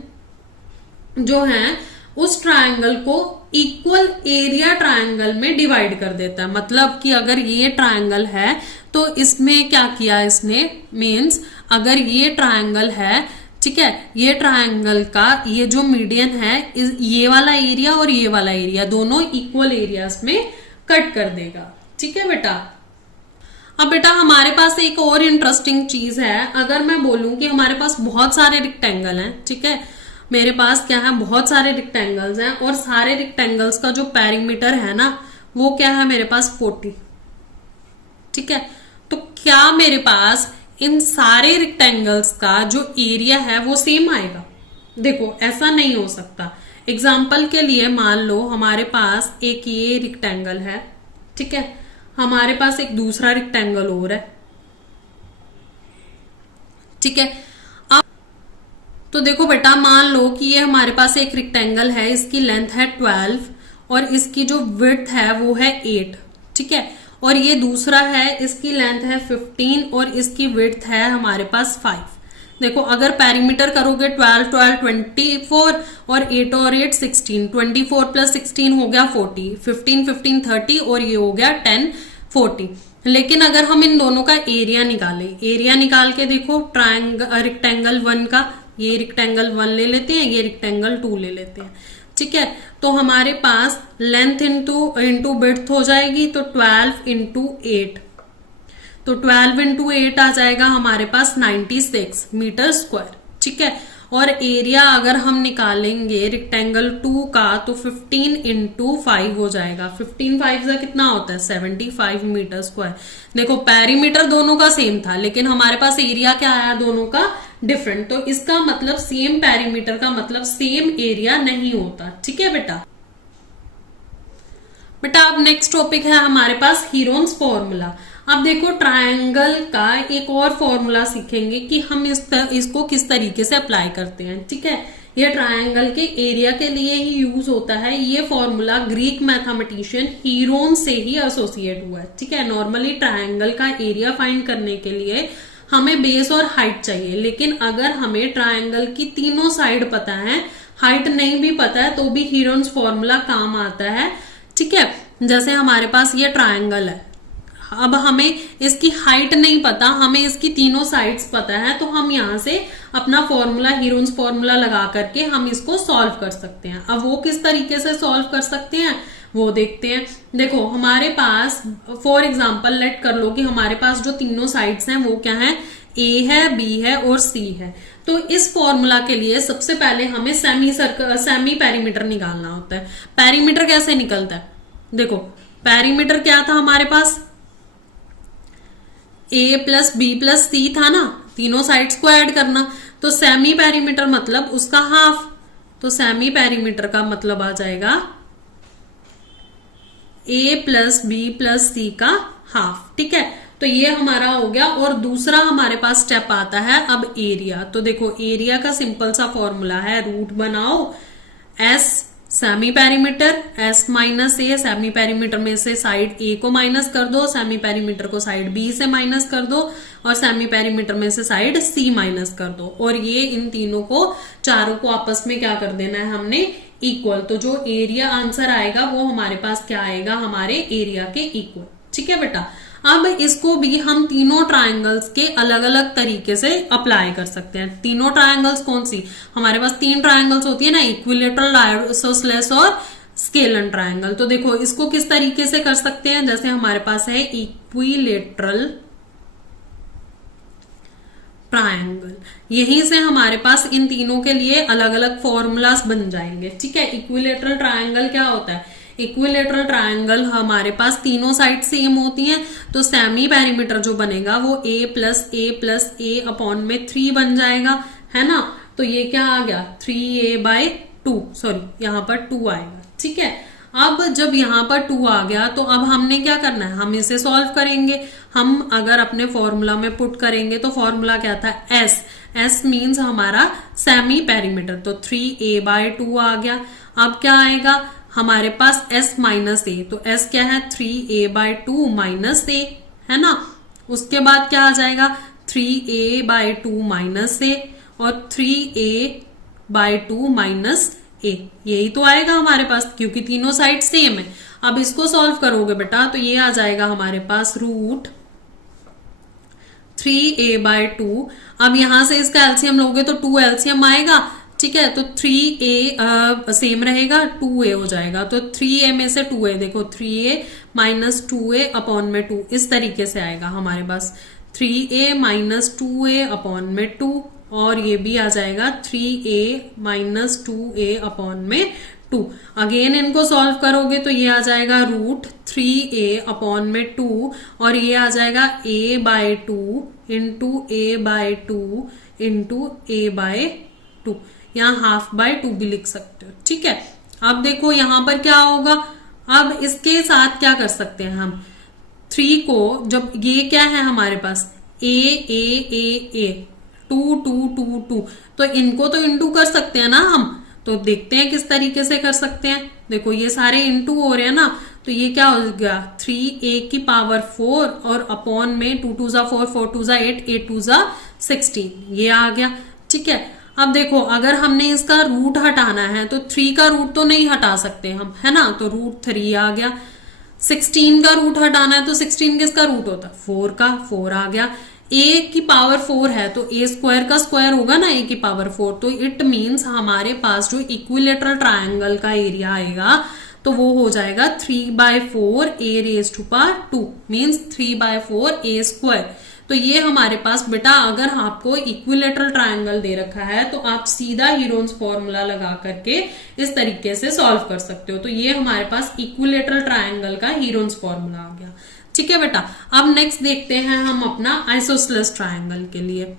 जो है उस ट्रायंगल को इक्वल एरिया ट्रायंगल में डिवाइड कर देता है। मतलब कि अगर ये ट्रायंगल है तो इसमें क्या किया इसने, मीन्स अगर ये ट्रायंगल है, ठीक है, ये ट्रायंगल का ये जो मीडियन है, ये वाला एरिया और ये वाला एरिया दोनों इक्वल एरियाज में कट कर देगा। ठीक है बेटा, अब बेटा हमारे पास एक और इंटरेस्टिंग चीज है, अगर मैं बोलूं कि हमारे पास बहुत सारे रेक्टेंगल हैं, ठीक है, मेरे पास क्या है, बहुत सारे रेक्टेंगल्स हैं और सारे रेक्टेंगल्स का जो पेरीमीटर है ना वो क्या है, मेरे पास 40। ठीक है, तो क्या मेरे पास इन सारे रेक्टेंगल्स का जो एरिया है वो सेम आएगा? देखो ऐसा नहीं हो सकता। एग्जाम्पल के लिए मान लो हमारे पास एक ये रेक्टेंगल है, ठीक है, हमारे पास एक दूसरा रेक्टेंगल और है, ठीक है। अब तो देखो बेटा, मान लो कि ये हमारे पास एक रेक्टेंगल है, इसकी लेंथ है 12 और इसकी जो विड्थ है वो है 8, ठीक है, और ये दूसरा है, इसकी लेंथ है 15 और इसकी विड्थ है हमारे पास 5। देखो अगर पेरीमीटर करोगे 12 12 24 और 8 और 8 16, 24 प्लस 16 हो गया 40, 15 15 30 और ये हो गया 10 40। लेकिन अगर हम इन दोनों का एरिया निकालें, एरिया निकाल के देखो रेक्टेंगल 1 का, ये रेक्टेंगल 1 ले लेते हैं, ये रेक्टेंगल 2 ले लेते हैं, ठीक है, तो हमारे पास लेंथ इंटू विड्थ हो जाएगी, तो 12 इंटू 8, तो 12 इंटू 8 आ जाएगा हमारे पास 96 मीटर स्क्वायर, ठीक है। और एरिया अगर हम निकालेंगे रेक्टेंगल 2 का तो 15 इंटू 5 हो जाएगा। 15 5 से कितना होता है 75 मीटर स्क्वायर। देखो पेरीमीटर दोनों का सेम था लेकिन हमारे पास एरिया क्या आया दोनों का डिफरेंट, तो इसका मतलब सेम पेरीमीटर का मतलब सेम एरिया नहीं होता। ठीक है बेटा। बेटा अब नेक्स्ट टॉपिक है हमारे पास हीरोन्स फॉर्मूला। अब देखो ट्रायंगल का एक और फॉर्मूला सीखेंगे कि हम इसको किस तरीके से अप्लाई करते हैं। ठीक है, ये ट्रायंगल के एरिया के लिए ही यूज होता है। ये फॉर्मूला ग्रीक मैथमेटिशियन हीरोन से ही एसोसिएट हुआ है। ठीक है, नॉर्मली ट्रायंगल का एरिया फाइंड करने के लिए हमें बेस और हाइट चाहिए, लेकिन अगर हमें ट्रायंगल की तीनों साइड पता है, हाइट नहीं भी पता है, तो भी हीरोन्स फॉर्मूला काम आता है। ठीक है, जैसे हमारे पास ये ट्रायंगल है, अब हमें इसकी हाइट नहीं पता, हमें इसकी तीनों साइड्स पता है, तो हम यहाँ से अपना फॉर्मूला हीरोन्स फॉर्मूला लगा करके हम इसको सॉल्व कर सकते हैं। अब वो किस तरीके से सॉल्व कर सकते हैं वो देखते हैं। देखो हमारे पास फॉर एग्जांपल लेट कर लो कि हमारे पास जो तीनों साइड्स हैं वो क्या है, ए है, बी है और सी है। तो इस फॉर्मूला के लिए सबसे पहले हमें सेमी पेरीमीटर निकालना होता है। पेरीमीटर कैसे निकलता है, देखो पेरीमीटर क्या था हमारे पास, ए प्लस बी प्लस सी था ना, तीनों साइड्स को ऐड करना, तो सेमी पेरीमीटर मतलब उसका हाफ। तो सेमी पेरीमीटर का मतलब आ जाएगा ए प्लस बी प्लस सी का हाफ। ठीक है, तो ये हमारा हो गया। और दूसरा हमारे पास स्टेप आता है अब एरिया। तो देखो एरिया का सिंपल सा फॉर्मूला है, रूट बनाओ S semi perimeter, S minus A, semi perimeter में से साइड ए को माइनस कर दो, सेमी पेरीमीटर को साइड बी से माइनस कर दो और सेमी पेरीमीटर में से साइड सी माइनस कर दो। और ये इन तीनों को चारों को आपस में क्या कर देना है हमने, इक्वल। तो जो एरिया आंसर आएगा वो हमारे पास क्या आएगा, हमारे एरिया के इक्वल। ठीक है बेटा, अब इसको भी हम तीनों ट्रायंगल्स के अलग अलग तरीके से अप्लाई कर सकते हैं। तीनों ट्रायंगल्स कौन सी, हमारे पास तीन ट्रायंगल्स होती है ना, इक्विलेटरल, आइसोसेलेस और स्केलन ट्रायंगल। तो देखो इसको किस तरीके से कर सकते हैं, जैसे हमारे पास है इक्विलेटरल ट्रायंगल, यहीं से हमारे पास इन तीनों के लिए अलग अलग फॉर्मूलाज बन जाएंगे। ठीक है, इक्विलेटरल ट्रायंगल क्या होता है, इक्विलेटरल ट्रायंगल हमारे पास तीनों साइड सेम होती हैं, तो सेमी पेरीमीटर जो बनेगा वो a प्लस ए अपॉन में 3 बन जाएगा, है ना। तो ये क्या आ गया 3a/2, सॉरी यहाँ पर 2 आएगा। ठीक है, अब जब यहाँ पर 2 आ गया तो अब हमने क्या करना है, हम इसे सॉल्व करेंगे। हम अगर अपने फॉर्मूला में पुट करेंगे तो फॉर्मूला क्या था, एस मीन्स हमारा सेमी पेरीमीटर, तो 3a/2 आ गया। अब क्या आएगा हमारे पास s माइनस ए, तो s क्या है 3a/2 माइनस ए, है ना। उसके बाद क्या आ जाएगा 3a/2 माइनस ए और 3a/2 माइनस ए, यही तो आएगा हमारे पास क्योंकि तीनों साइड सेम है। अब इसको सॉल्व करोगे बेटा तो ये आ जाएगा हमारे पास रूट 3a/2। अब यहां से इसका एलसीएम लोगे तो 2 एलसीएम आएगा। ठीक है, तो 3a सेम रहेगा, 2a हो जाएगा, तो 3a में से 2a, देखो 3a माइनस 2a अपॉन में 2, इस तरीके से आएगा हमारे पास 3a माइनस 2a अपॉन में 2, और ये भी आ जाएगा 3a माइनस 2a अपॉन में 2। अगेन इनको सॉल्व करोगे तो ये आ जाएगा रूट 3a अपॉन में 2 और ये आ जाएगा a/2 into a/2 into a/2, यहाँ ½ भी लिख सकते हो। ठीक है, अब देखो यहां पर क्या होगा, अब इसके साथ क्या कर सकते हैं हम, 3 को, जब ये क्या है हमारे पास a 2 2 2 2, तो इनको तो इंटू कर सकते हैं ना हम। तो देखते हैं किस तरीके से कर सकते हैं। देखो ये सारे इंटू हो रहे हैं ना, तो ये क्या हो गया 3a⁴ और अपॉन में 2 2 4 4 2 8 8 2 16, ये आ गया। ठीक है, अब देखो अगर हमने इसका रूट हटाना है तो 3 का रूट तो नहीं हटा सकते हम, है ना, तो रूट 3 आ गया। 16 का रूट हटाना है तो 16 किसका रूट होता है 4 का, 4 आ गया। a⁴ है तो a² का स्क्वायर होगा ना a⁴, तो इट मीन्स हमारे पास जो इक्विलेटरल ट्रायंगल का एरिया आएगा तो वो हो जाएगा 3/4 a⁴ मीन्स 3/4 a²। तो ये हमारे पास बेटा अगर आपको इक्विलेटरल ट्रायंगल दे रखा है तो आप सीधा हीरोन्स फॉर्मूला लगा करके इस तरीके से सॉल्व कर सकते हो। तो ये हमारे पास इक्विलेटरल ट्रायंगल का हीरोन्स फॉर्मूला आ गया। ठीक है बेटा, अब नेक्स्ट देखते हैं हम अपना आइसोसेलेस ट्रायंगल के लिए।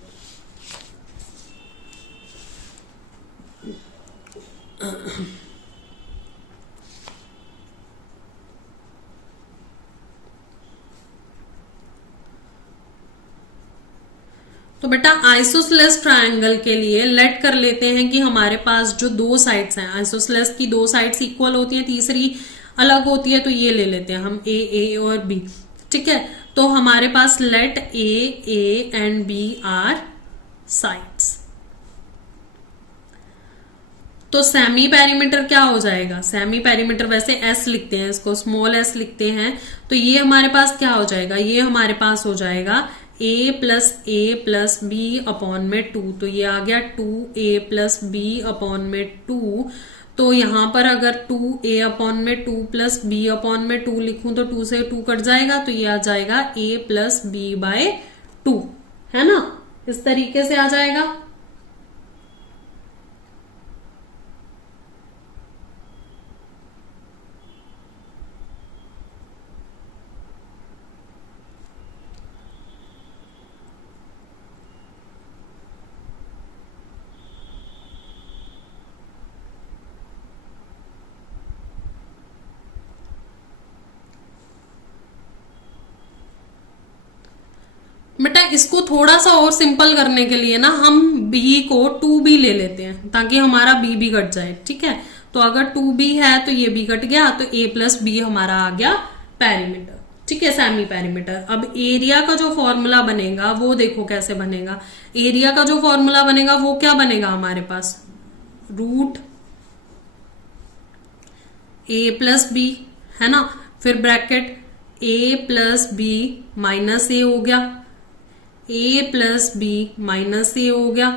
तो बेटा आइसोसेलेस ट्रायंगल के लिए लेट कर लेते हैं कि हमारे पास जो दो साइड्स हैं, आइसोसेलेस की दो साइड्स इक्वल होती हैं, तीसरी अलग होती है, तो ये ले लेते हैं हम ए और बी। ठीक है, तो हमारे पास let A and B are sides. तो सेमी पेरीमीटर क्या हो जाएगा, सेमी पेरीमीटर वैसे एस लिखते हैं, इसको स्मॉल एस लिखते हैं। तो ये हमारे पास क्या हो जाएगा, ये हमारे पास हो जाएगा a प्लस बी अपॉन में 2। तो ये आ गया 2a प्लस बी अपॉन में 2। तो यहां पर अगर 2a अपॉन में 2 प्लस बी अपॉन में 2 लिखूं तो 2 से 2 कट जाएगा, तो ये आ जाएगा a प्लस बी बाय 2, है ना, इस तरीके से आ जाएगा। बेटा इसको थोड़ा सा और सिंपल करने के लिए ना हम b को 2b ले लेते हैं ताकि हमारा b भी कट जाए। ठीक है, तो अगर 2b है तो ये b कट गया, तो a प्लस बी हमारा आ गया पेरीमीटर। ठीक है, सेमी पेरीमीटर। अब एरिया का जो फॉर्मूला बनेगा वो देखो कैसे बनेगा। एरिया का जो फॉर्मूला बनेगा वो क्या बनेगा हमारे पास, रूट a प्लस बी, है ना, फिर bracket a plus B minus a हो गया, a plus B minus A हो गया,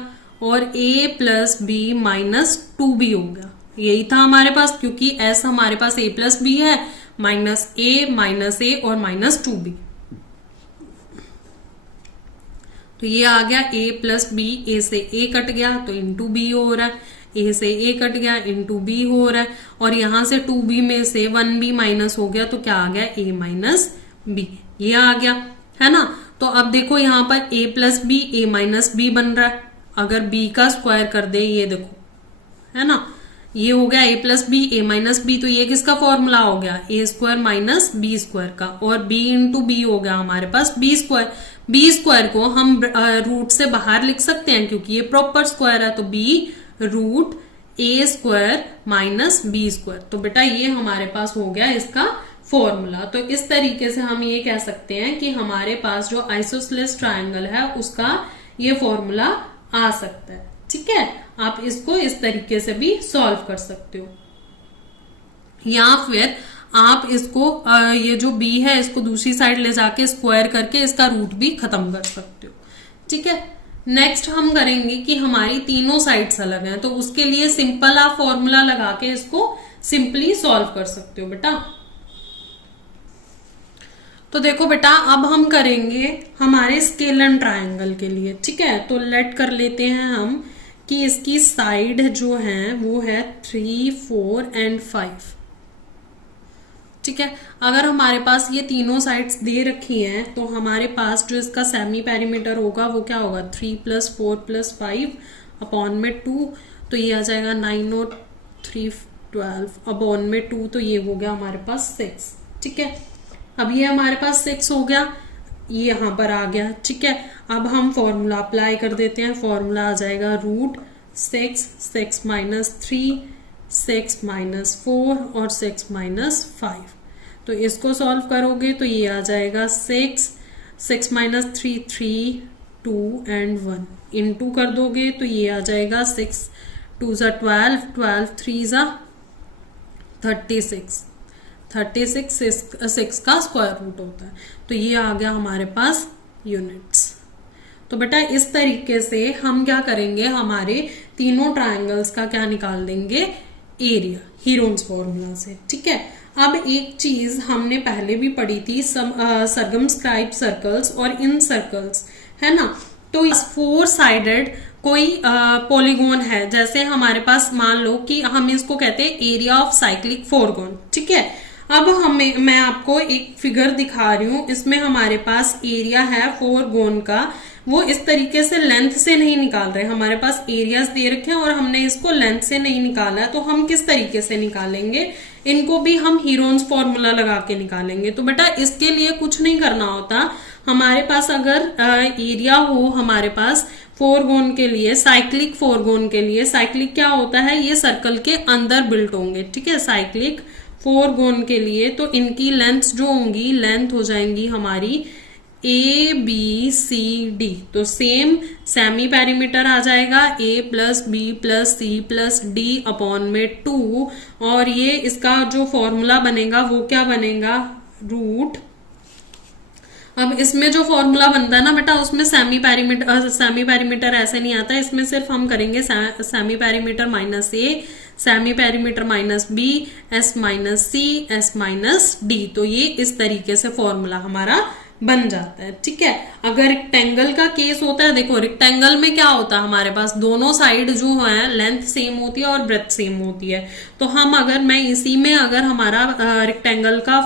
और a plus B minus 2b हो गया। यही था हमारे पास, क्योंकि s हमारे पास a प्लस बी है, माइनस a और माइनस 2b। तो ये आ गया a प्लस बी, a से a कट गया तो इंटू बी हो रहा है, a से a कट गया इंटू बी हो रहा है, और यहां से 2b में से 1b माइनस हो गया, तो क्या आ गया a माइनस बी, ये आ गया, है ना। तो अब देखो यहाँ पर a plus B a minus B बन रहा है। अगर b का स्क्वायर कर दे, ये देखो, है ना, ये हो गया a plus B a minus B, तो ये किसका फॉर्मूला हो गया, a square minus B square का, और b इंटू बी हो गया हमारे पास b स्क्वायर। b स्क्वायर को हम रूट से बाहर लिख सकते हैं क्योंकि ये प्रॉपर स्क्वायर है, तो b root a square minus B square. तो बेटा ये हमारे पास हो गया इसका फॉर्मूला। तो इस तरीके से हम ये कह सकते हैं कि हमारे पास जो आइसोसेलेस ट्रायंगल है उसका ये फॉर्मूला आ सकता है। ठीक है, आप इसको इस तरीके से भी सॉल्व कर सकते हो, या फिर आप इसको ये जो b है इसको दूसरी साइड ले जाके स्क्वायर करके इसका रूट भी खत्म कर सकते हो। ठीक है, नेक्स्ट हम करेंगे कि हमारी तीनों साइड्स अलग हैं, तो उसके लिए सिंपल आप फॉर्मूला लगा के इसको सिंपली सॉल्व कर सकते हो बेटा। तो देखो बेटा अब हम करेंगे हमारे स्केलन ट्रायंगल के लिए। ठीक है, तो लेट कर लेते हैं हम कि इसकी साइड जो है वो है 3, 4 एंड 5। ठीक है, अगर हमारे पास ये तीनों साइड्स दे रखी हैं तो हमारे पास जो इसका सेमी पेरीमीटर होगा वो क्या होगा, 3 प्लस 4 प्लस 5 अपॉन में 2, तो ये आ जाएगा 9 और 3 12 अपॉन में 2, तो ये हो गया हमारे पास 6। ठीक है, अब ये हमारे पास 6 हो गया, ये यहां पर आ गया। ठीक है, अब हम फॉर्मूला अप्लाई कर देते हैं। फॉर्मूला आ जाएगा रूट 6 माइनस 3, 6 माइनस 4 और 6 माइनस 5। तो इसको सॉल्व करोगे तो ये आ जाएगा 6 माइनस 3 3, 2 एंड 1, इनटू कर दोगे तो ये आ जाएगा 6 2 ज़ा 12, 12 3 ज़ा 36, 36 का स्क्वायर रूट होता है। तो ये आ गया हमारे पास यूनिट्स। तो बेटा इस तरीके से हम क्या करेंगे, हमारे तीनों ट्रायंगल्स का क्या निकाल देंगे, एरिया हीरोन्स फॉर्मूला से। ठीक है, अब एक चीज हमने पहले भी पढ़ी थी, सर्कमस्क्राइब सर्कल्स और इन सर्कल्स, है ना। तो इस 4 साइडेड कोई पॉलीगोन है, जैसे हमारे पास मान लो कि हम इसको कहते हैं एरिया ऑफ साइक्लिक फोरगोन, ठीक है। अब मैं आपको एक फिगर दिखा रही हूं, इसमें हमारे पास एरिया है फोरगोन का, वो इस तरीके से लेंथ से नहीं निकाल रहे, हमारे पास एरियाज दे रखे हैं और हमने इसको लेंथ से नहीं निकाला है, तो हम किस तरीके से निकालेंगे, इनको भी हम हीरोन्स फॉर्मूला लगा के निकालेंगे। तो बेटा इसके लिए कुछ नहीं करना होता, हमारे पास अगर एरिया हो हमारे पास फोरगोन के लिए, साइक्लिक फोरगोन के लिए, साइक्लिक क्या होता है, ये सर्कल के अंदर बिल्ट होंगे, ठीक है, साइक्लिक फोरगोन के लिए। तो इनकी लेंथ जो होंगी, लेंथ हो जाएंगी हमारी ए बी सी डी, तो सेम सेमी पेरीमीटर आ जाएगा a plus B plus C plus D upon में 2, और ये इसका जो फॉर्मूला बनेगा वो क्या बनेगा, रूट। अब इसमें जो फॉर्मूला बनता है ना बेटा, उसमें सेमी पेरीमीटर ऐसे नहीं आता, इसमें सिर्फ हम करेंगे semi perimeter minus A, semi perimeter minus B, S minus C, S minus D. तो ये इस तरीके से फॉर्मूला हमारा बन जाता है, ठीक है। अगर रेक्टेंगल का केस होता है, देखो रेक्टेंगल में क्या होता है, हमारे पास दोनों साइड जो है लेंथ सेम होती है और ब्रेथ सेम होती है। तो हम अगर मैं इसी में अगर हमारा रेक्टेंगल का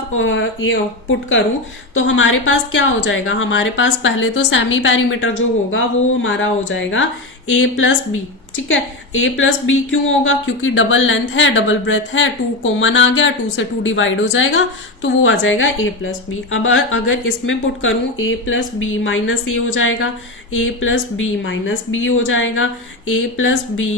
ये पुट करूं, तो हमारे पास क्या हो जाएगा, हमारे पास पहले तो सेमी पेरीमीटर जो होगा वो हमारा हो जाएगा a प्लस बी, ठीक है। a प्लस बी क्यों होगा, क्योंकि डबल लेंथ है, डबल ब्रेथ है, 2 कॉमन आ गया, 2 से 2 डिवाइड हो जाएगा, तो वो आ जाएगा a प्लस बी। अब अगर इसमें पुट करूं a plus B minus A हो जाएगा, a plus B minus B हो जाएगा, a plus B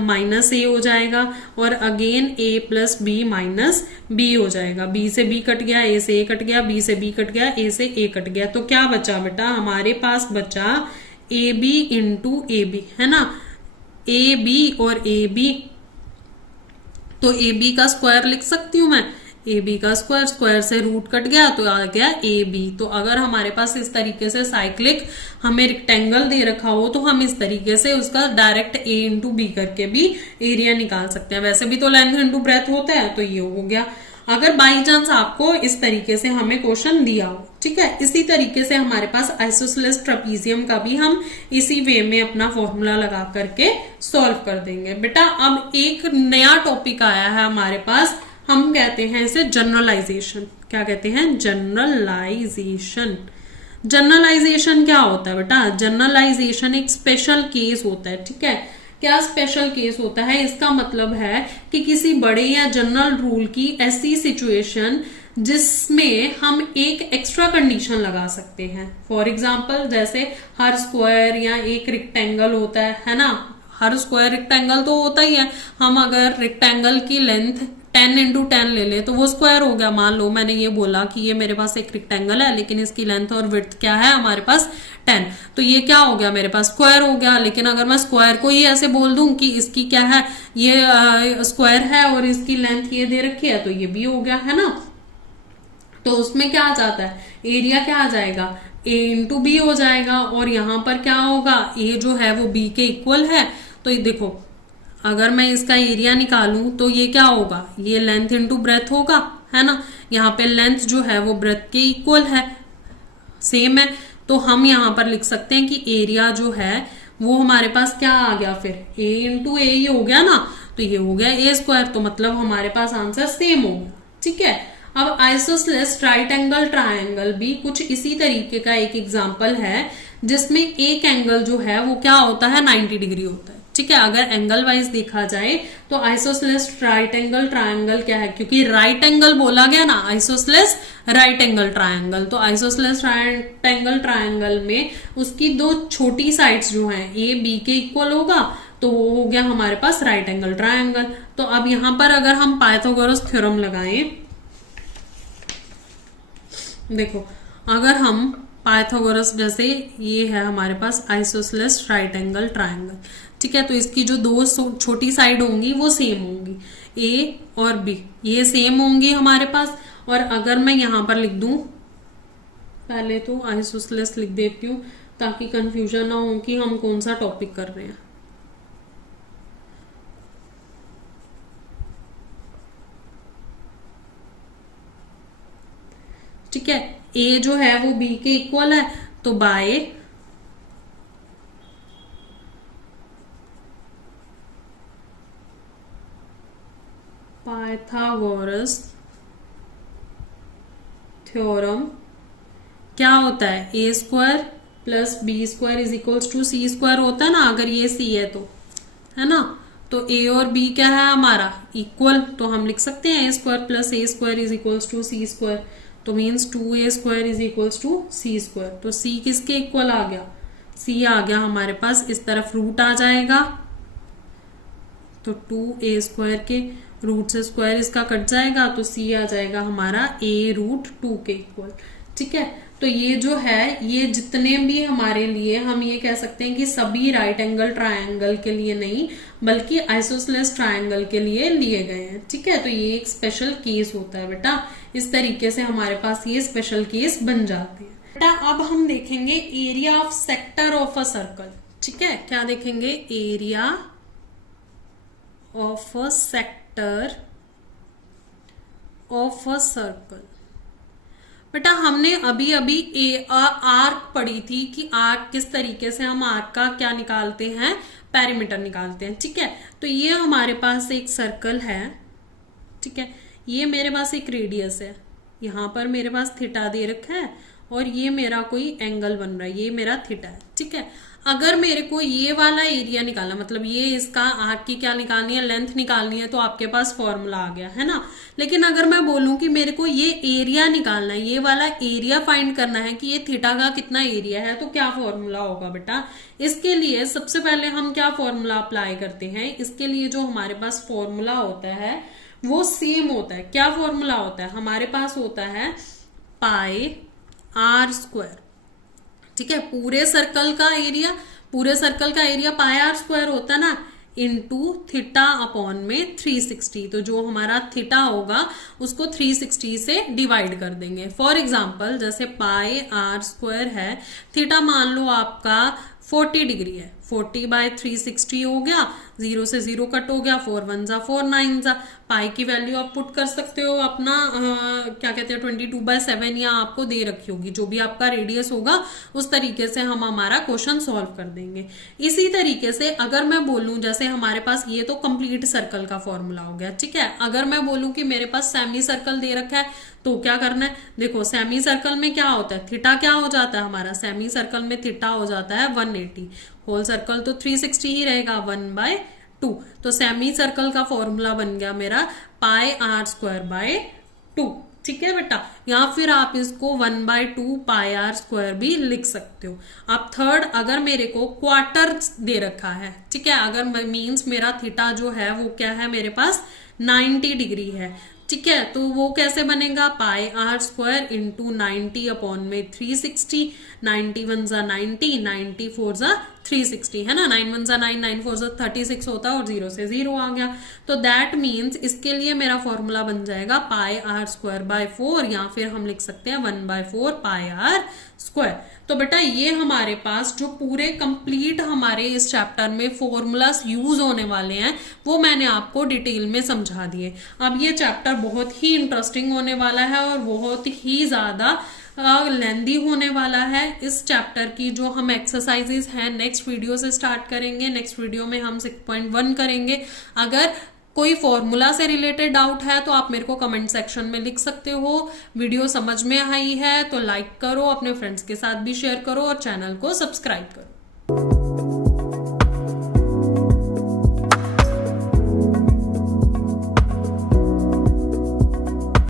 minus A हो जाएगा, और again a plus B minus B हो जाएगा। b से b कट गया, a से a कट गया, b से b कट गया, a से a कट गया। तो क्या बचा बेटा, हमारे पास बचा A B into A B, है ना, ए बी और ए बी। तो ए बी का स्क्वायर लिख सकती हूं मैं, ए बी का स्क्वायर, स्क्वायर से रूट कट गया तो आ गया ए बी। तो अगर हमारे पास इस तरीके से साइक्लिक हमें रेक्टेंगल दे रखा हो, तो हम इस तरीके से उसका डायरेक्ट ए इंटू बी करके भी एरिया निकाल सकते हैं। वैसे भी तो लेंथ इंटू ब्रेथ होता है, तो ये हो गया। अगर बाई चांस आपको इस तरीके से हमें क्वेश्चन दिया हो, ठीक है, इसी तरीके से हमारे पास आइसोसेलेस ट्रेपीजियम का भी हम इसी वे में अपना फॉर्मूला लगा करके सॉल्व कर देंगे। बेटा अब एक नया टॉपिक आया है हमारे पास, हम कहते हैं इसे जनरलाइजेशन। क्या कहते हैं, जनरलाइजेशन। जनरलाइजेशन क्या होता है बेटा, जनरलाइजेशन एक स्पेशल केस होता है, ठीक है। क्या स्पेशल केस होता है, इसका मतलब है कि किसी बड़े या जनरल रूल की ऐसी सिचुएशन जिसमें हम एक एक्स्ट्रा कंडीशन लगा सकते हैं। फॉर एग्जाम्पल जैसे हर स्क्वायर या एक रेक्टेंगल होता है ना, हर स्क्वायर रेक्टेंगल तो होता ही है। हम अगर रेक्टेंगल की लेंथ 10 इंटू 10 ले ले तो वो स्क्वायर हो गया। मान लो मैंने ये बोला कि ये मेरे पास एक रेक्टेंगल है, लेकिन इसकी लेंथ और विड्थ क्या है हमारे पास 10, तो ये क्या हो गया, मेरे पास स्क्वायर हो गया। लेकिन अगर मैं स्क्वायर को ही ऐसे बोल दूं कि इसकी क्या है, ये स्क्वायर है और इसकी लेंथ ये दे रखी है, तो ये भी हो गया, है ना। तो उसमें क्या आ जाता है, एरिया क्या आ जाएगा, a इंटू बी हो जाएगा। और यहां पर क्या होगा, a जो है वो b के इक्वल है। तो ये देखो, अगर मैं इसका एरिया निकालूं तो ये क्या होगा, ये लेंथ इंटू ब्रेथ होगा, है ना। यहाँ पे लेंथ जो है वो ब्रेथ के इक्वल है, सेम है। तो हम यहाँ पर लिख सकते हैं कि एरिया जो है वो हमारे पास क्या आ गया, फिर a इंटू ए ही हो गया ना, तो ये हो गया a स्क्वायर। तो मतलब हमारे पास आंसर सेम हो गया, ठीक है। अब आइसोसेलेस राइट एंगल ट्रायंगल भी कुछ इसी तरीके का एक एग्जांपल है, जिसमें एक एंगल जो है वो क्या होता है, 90 डिग्री होता है, ठीक है। अगर एंगल वाइज देखा जाए तो आइसोसेलेस राइट एंगल ट्रायंगल क्या है, क्योंकि राइट एंगल बोला गया ना, आइसोसेलेस राइट एंगल ट्रायंगल। तो आइसोसेलेस राइट एंगल ट्रायंगल में उसकी दो छोटी साइड्स जो हैं ए बी के इक्वल होगा, तो वो हो गया हमारे पास राइट एंगल ट्रायंगल। तो अब यहां पर अगर हम पाइथागोरस थ्योरम लगाएं, देखो अगर हम पाइथागोरस, जैसे ये है हमारे पास आइसोसेलेस राइट एंगल ट्रायंगल, ठीक है। तो इसकी जो दो छोटी साइड होंगी वो सेम होंगी, ए और बी ये सेम होंगी हमारे पास। और अगर मैं यहां पर लिख दूं, पहले तो आइसोसेलेस लिख देती हूं ताकि कंफ्यूजन ना हो कि हम कौन सा टॉपिक कर रहे हैं। ठीक है, ए जो है वो बी के इक्वल है, तो बाय पाइथागोरस थ्योरम क्या होता है, A square plus B square is equals to C square होता है ना, अगर ये सी है तो, है ना। तो ए और बी क्या है हमारा इक्वल, तो हम लिख सकते हैं A square plus A square is equals to C square, तो means 2a square is equals to C square. तो सी किसके इक्वल आ गया, सी आ गया हमारे पास, इस तरफ रूट आ जाएगा, तो 2a स्क्वायर के रूट से स्क्वायर इसका कट जाएगा, तो सी आ जाएगा हमारा a√2 के इक्वल। ठीक है, तो ये जो है ये जितने भी हमारे लिए, हम ये कह सकते हैं कि सभी राइट एंगल ट्रायंगल के लिए नहीं बल्कि आइसोसेलेस ट्रायंगल के लिए लिए गए हैं। ठीक है, तो ये एक स्पेशल केस होता है बेटा, इस तरीके से हमारे पास ये स्पेशल केस बन जाते हैं। बेटा अब हम देखेंगे area of sector of a circle. ठीक है, क्या देखेंगे, area of a sector of a circle. बेटा हमने अभी अभी आर्क पढ़ी थी कि आर्क किस तरीके से हम आर्क का क्या निकालते हैं, पेरीमीटर निकालते हैं। ठीक है, तो ये हमारे पास एक सर्कल है। ठीक है, ये मेरे पास एक रेडियस है, यहां पर मेरे पास थीटा दे रखा है और ये मेरा कोई एंगल बन रहा है, ये मेरा थीटा है। ठीक है, अगर मेरे को ये वाला एरिया निकालना, मतलब ये इसका आर्क की क्या निकालनी है, लेंथ निकालनी है, तो आपके पास फॉर्मूला आ गया है ना। लेकिन अगर मैं बोलूं कि मेरे को ये एरिया निकालना है, ये वाला एरिया फाइंड करना है कि ये थीटा का कितना एरिया है, तो क्या फॉर्मूला होगा बेटा। इसके लिए सबसे पहले हम क्या फॉर्मूला अप्लाई करते हैं, इसके लिए जो हमारे पास फॉर्मूला होता है वो सेम होता है। क्या फॉर्मूला होता है, हमारे पास होता है पाई आर स्क्वायर। ठीक है, पूरे सर्कल का एरिया पाई आर स्क्वायर होता है ना, इनटू थीटा अपॉन में 360। तो जो हमारा थीटा होगा उसको 360 से डिवाइड कर देंगे। फॉर एग्जाम्पल जैसे पाई आर स्क्वायर है, थीटा मान लो आपका 40 डिग्री है, 40/360 हो गया, 0 से 0 कट हो गया, 4 1 जा 4 9 जा। पाई की वैल्यू आप पुट कर सकते हो अपना क्या कहते हैं 22/7, या आपको दे रखी होगी, जो भी आपका रेडियस होगा उस तरीके से हम हमारा क्वेश्चन सॉल्व कर देंगे। इसी तरीके से अगर मैं बोलूं, जैसे हमारे पास ये तो कंप्लीट सर्कल का फॉर्मूला हो गया। ठीक है, अगर मैं बोलूं कि मेरे पास सेमी सर्कल दे रखा है, तो क्या करना है, देखो सेमी सर्कल में क्या होता है, थीटा क्या हो जाता है हमारा, सेमी सर्कल में थीटा हो जाता है 180, होल सर्कल तो 360 ही रहेगा 1/2। तो सेमी सर्कल का फॉर्मूला बन गया मेरा पाई आर स्क्वायर बाय 2। ठीक है बेटा, या फिर आप इसको 1/2 पाई आर स्क्वायर भी लिख सकते हो। अब थर्ड, अगर मेरे को क्वार्टर दे रखा है, ठीक है, अगर मीन्स मेरा थीटा जो है वो क्या है मेरे पास 90 डिग्री है। ठीक है, तो वो कैसे बनेगा, पाई आर स्क्वायर इंटू 90 अपॉन में 360, 90 1 जा 90, 90 4 जा 360, है ना, 9 1 जा 9, 9 4 जा 36 होता है और 0 से 0 आ गया। तो दैट मीन्स इसके लिए मेरा फॉर्मूला बन जाएगा पाई आर स्क्वायर बाय 4, या फिर हम लिख सकते हैं 1/4 पाई आर स्क्वायर। तो बेटा ये हमारे पास जो पूरे कंप्लीट हमारे इस चैप्टर में फॉर्मूलास यूज होने वाले हैं वो मैंने आपको डिटेल में समझा दिए। अब ये चैप्टर बहुत ही इंटरेस्टिंग होने वाला है और बहुत ही ज्यादा लेंदी होने वाला है। इस चैप्टर की जो हम एक्सरसाइजेस हैं नेक्स्ट वीडियो से स्टार्ट करेंगे। नेक्स्ट वीडियो में हम 6.1 करेंगे। अगर कोई फॉर्मूला से रिलेटेड डाउट है तो आप मेरे को कमेंट सेक्शन में लिख सकते हो। वीडियो समझ में आई है तो लाइक करो, अपने फ्रेंड्स के साथ भी शेयर करो और चैनल को सब्सक्राइब करो।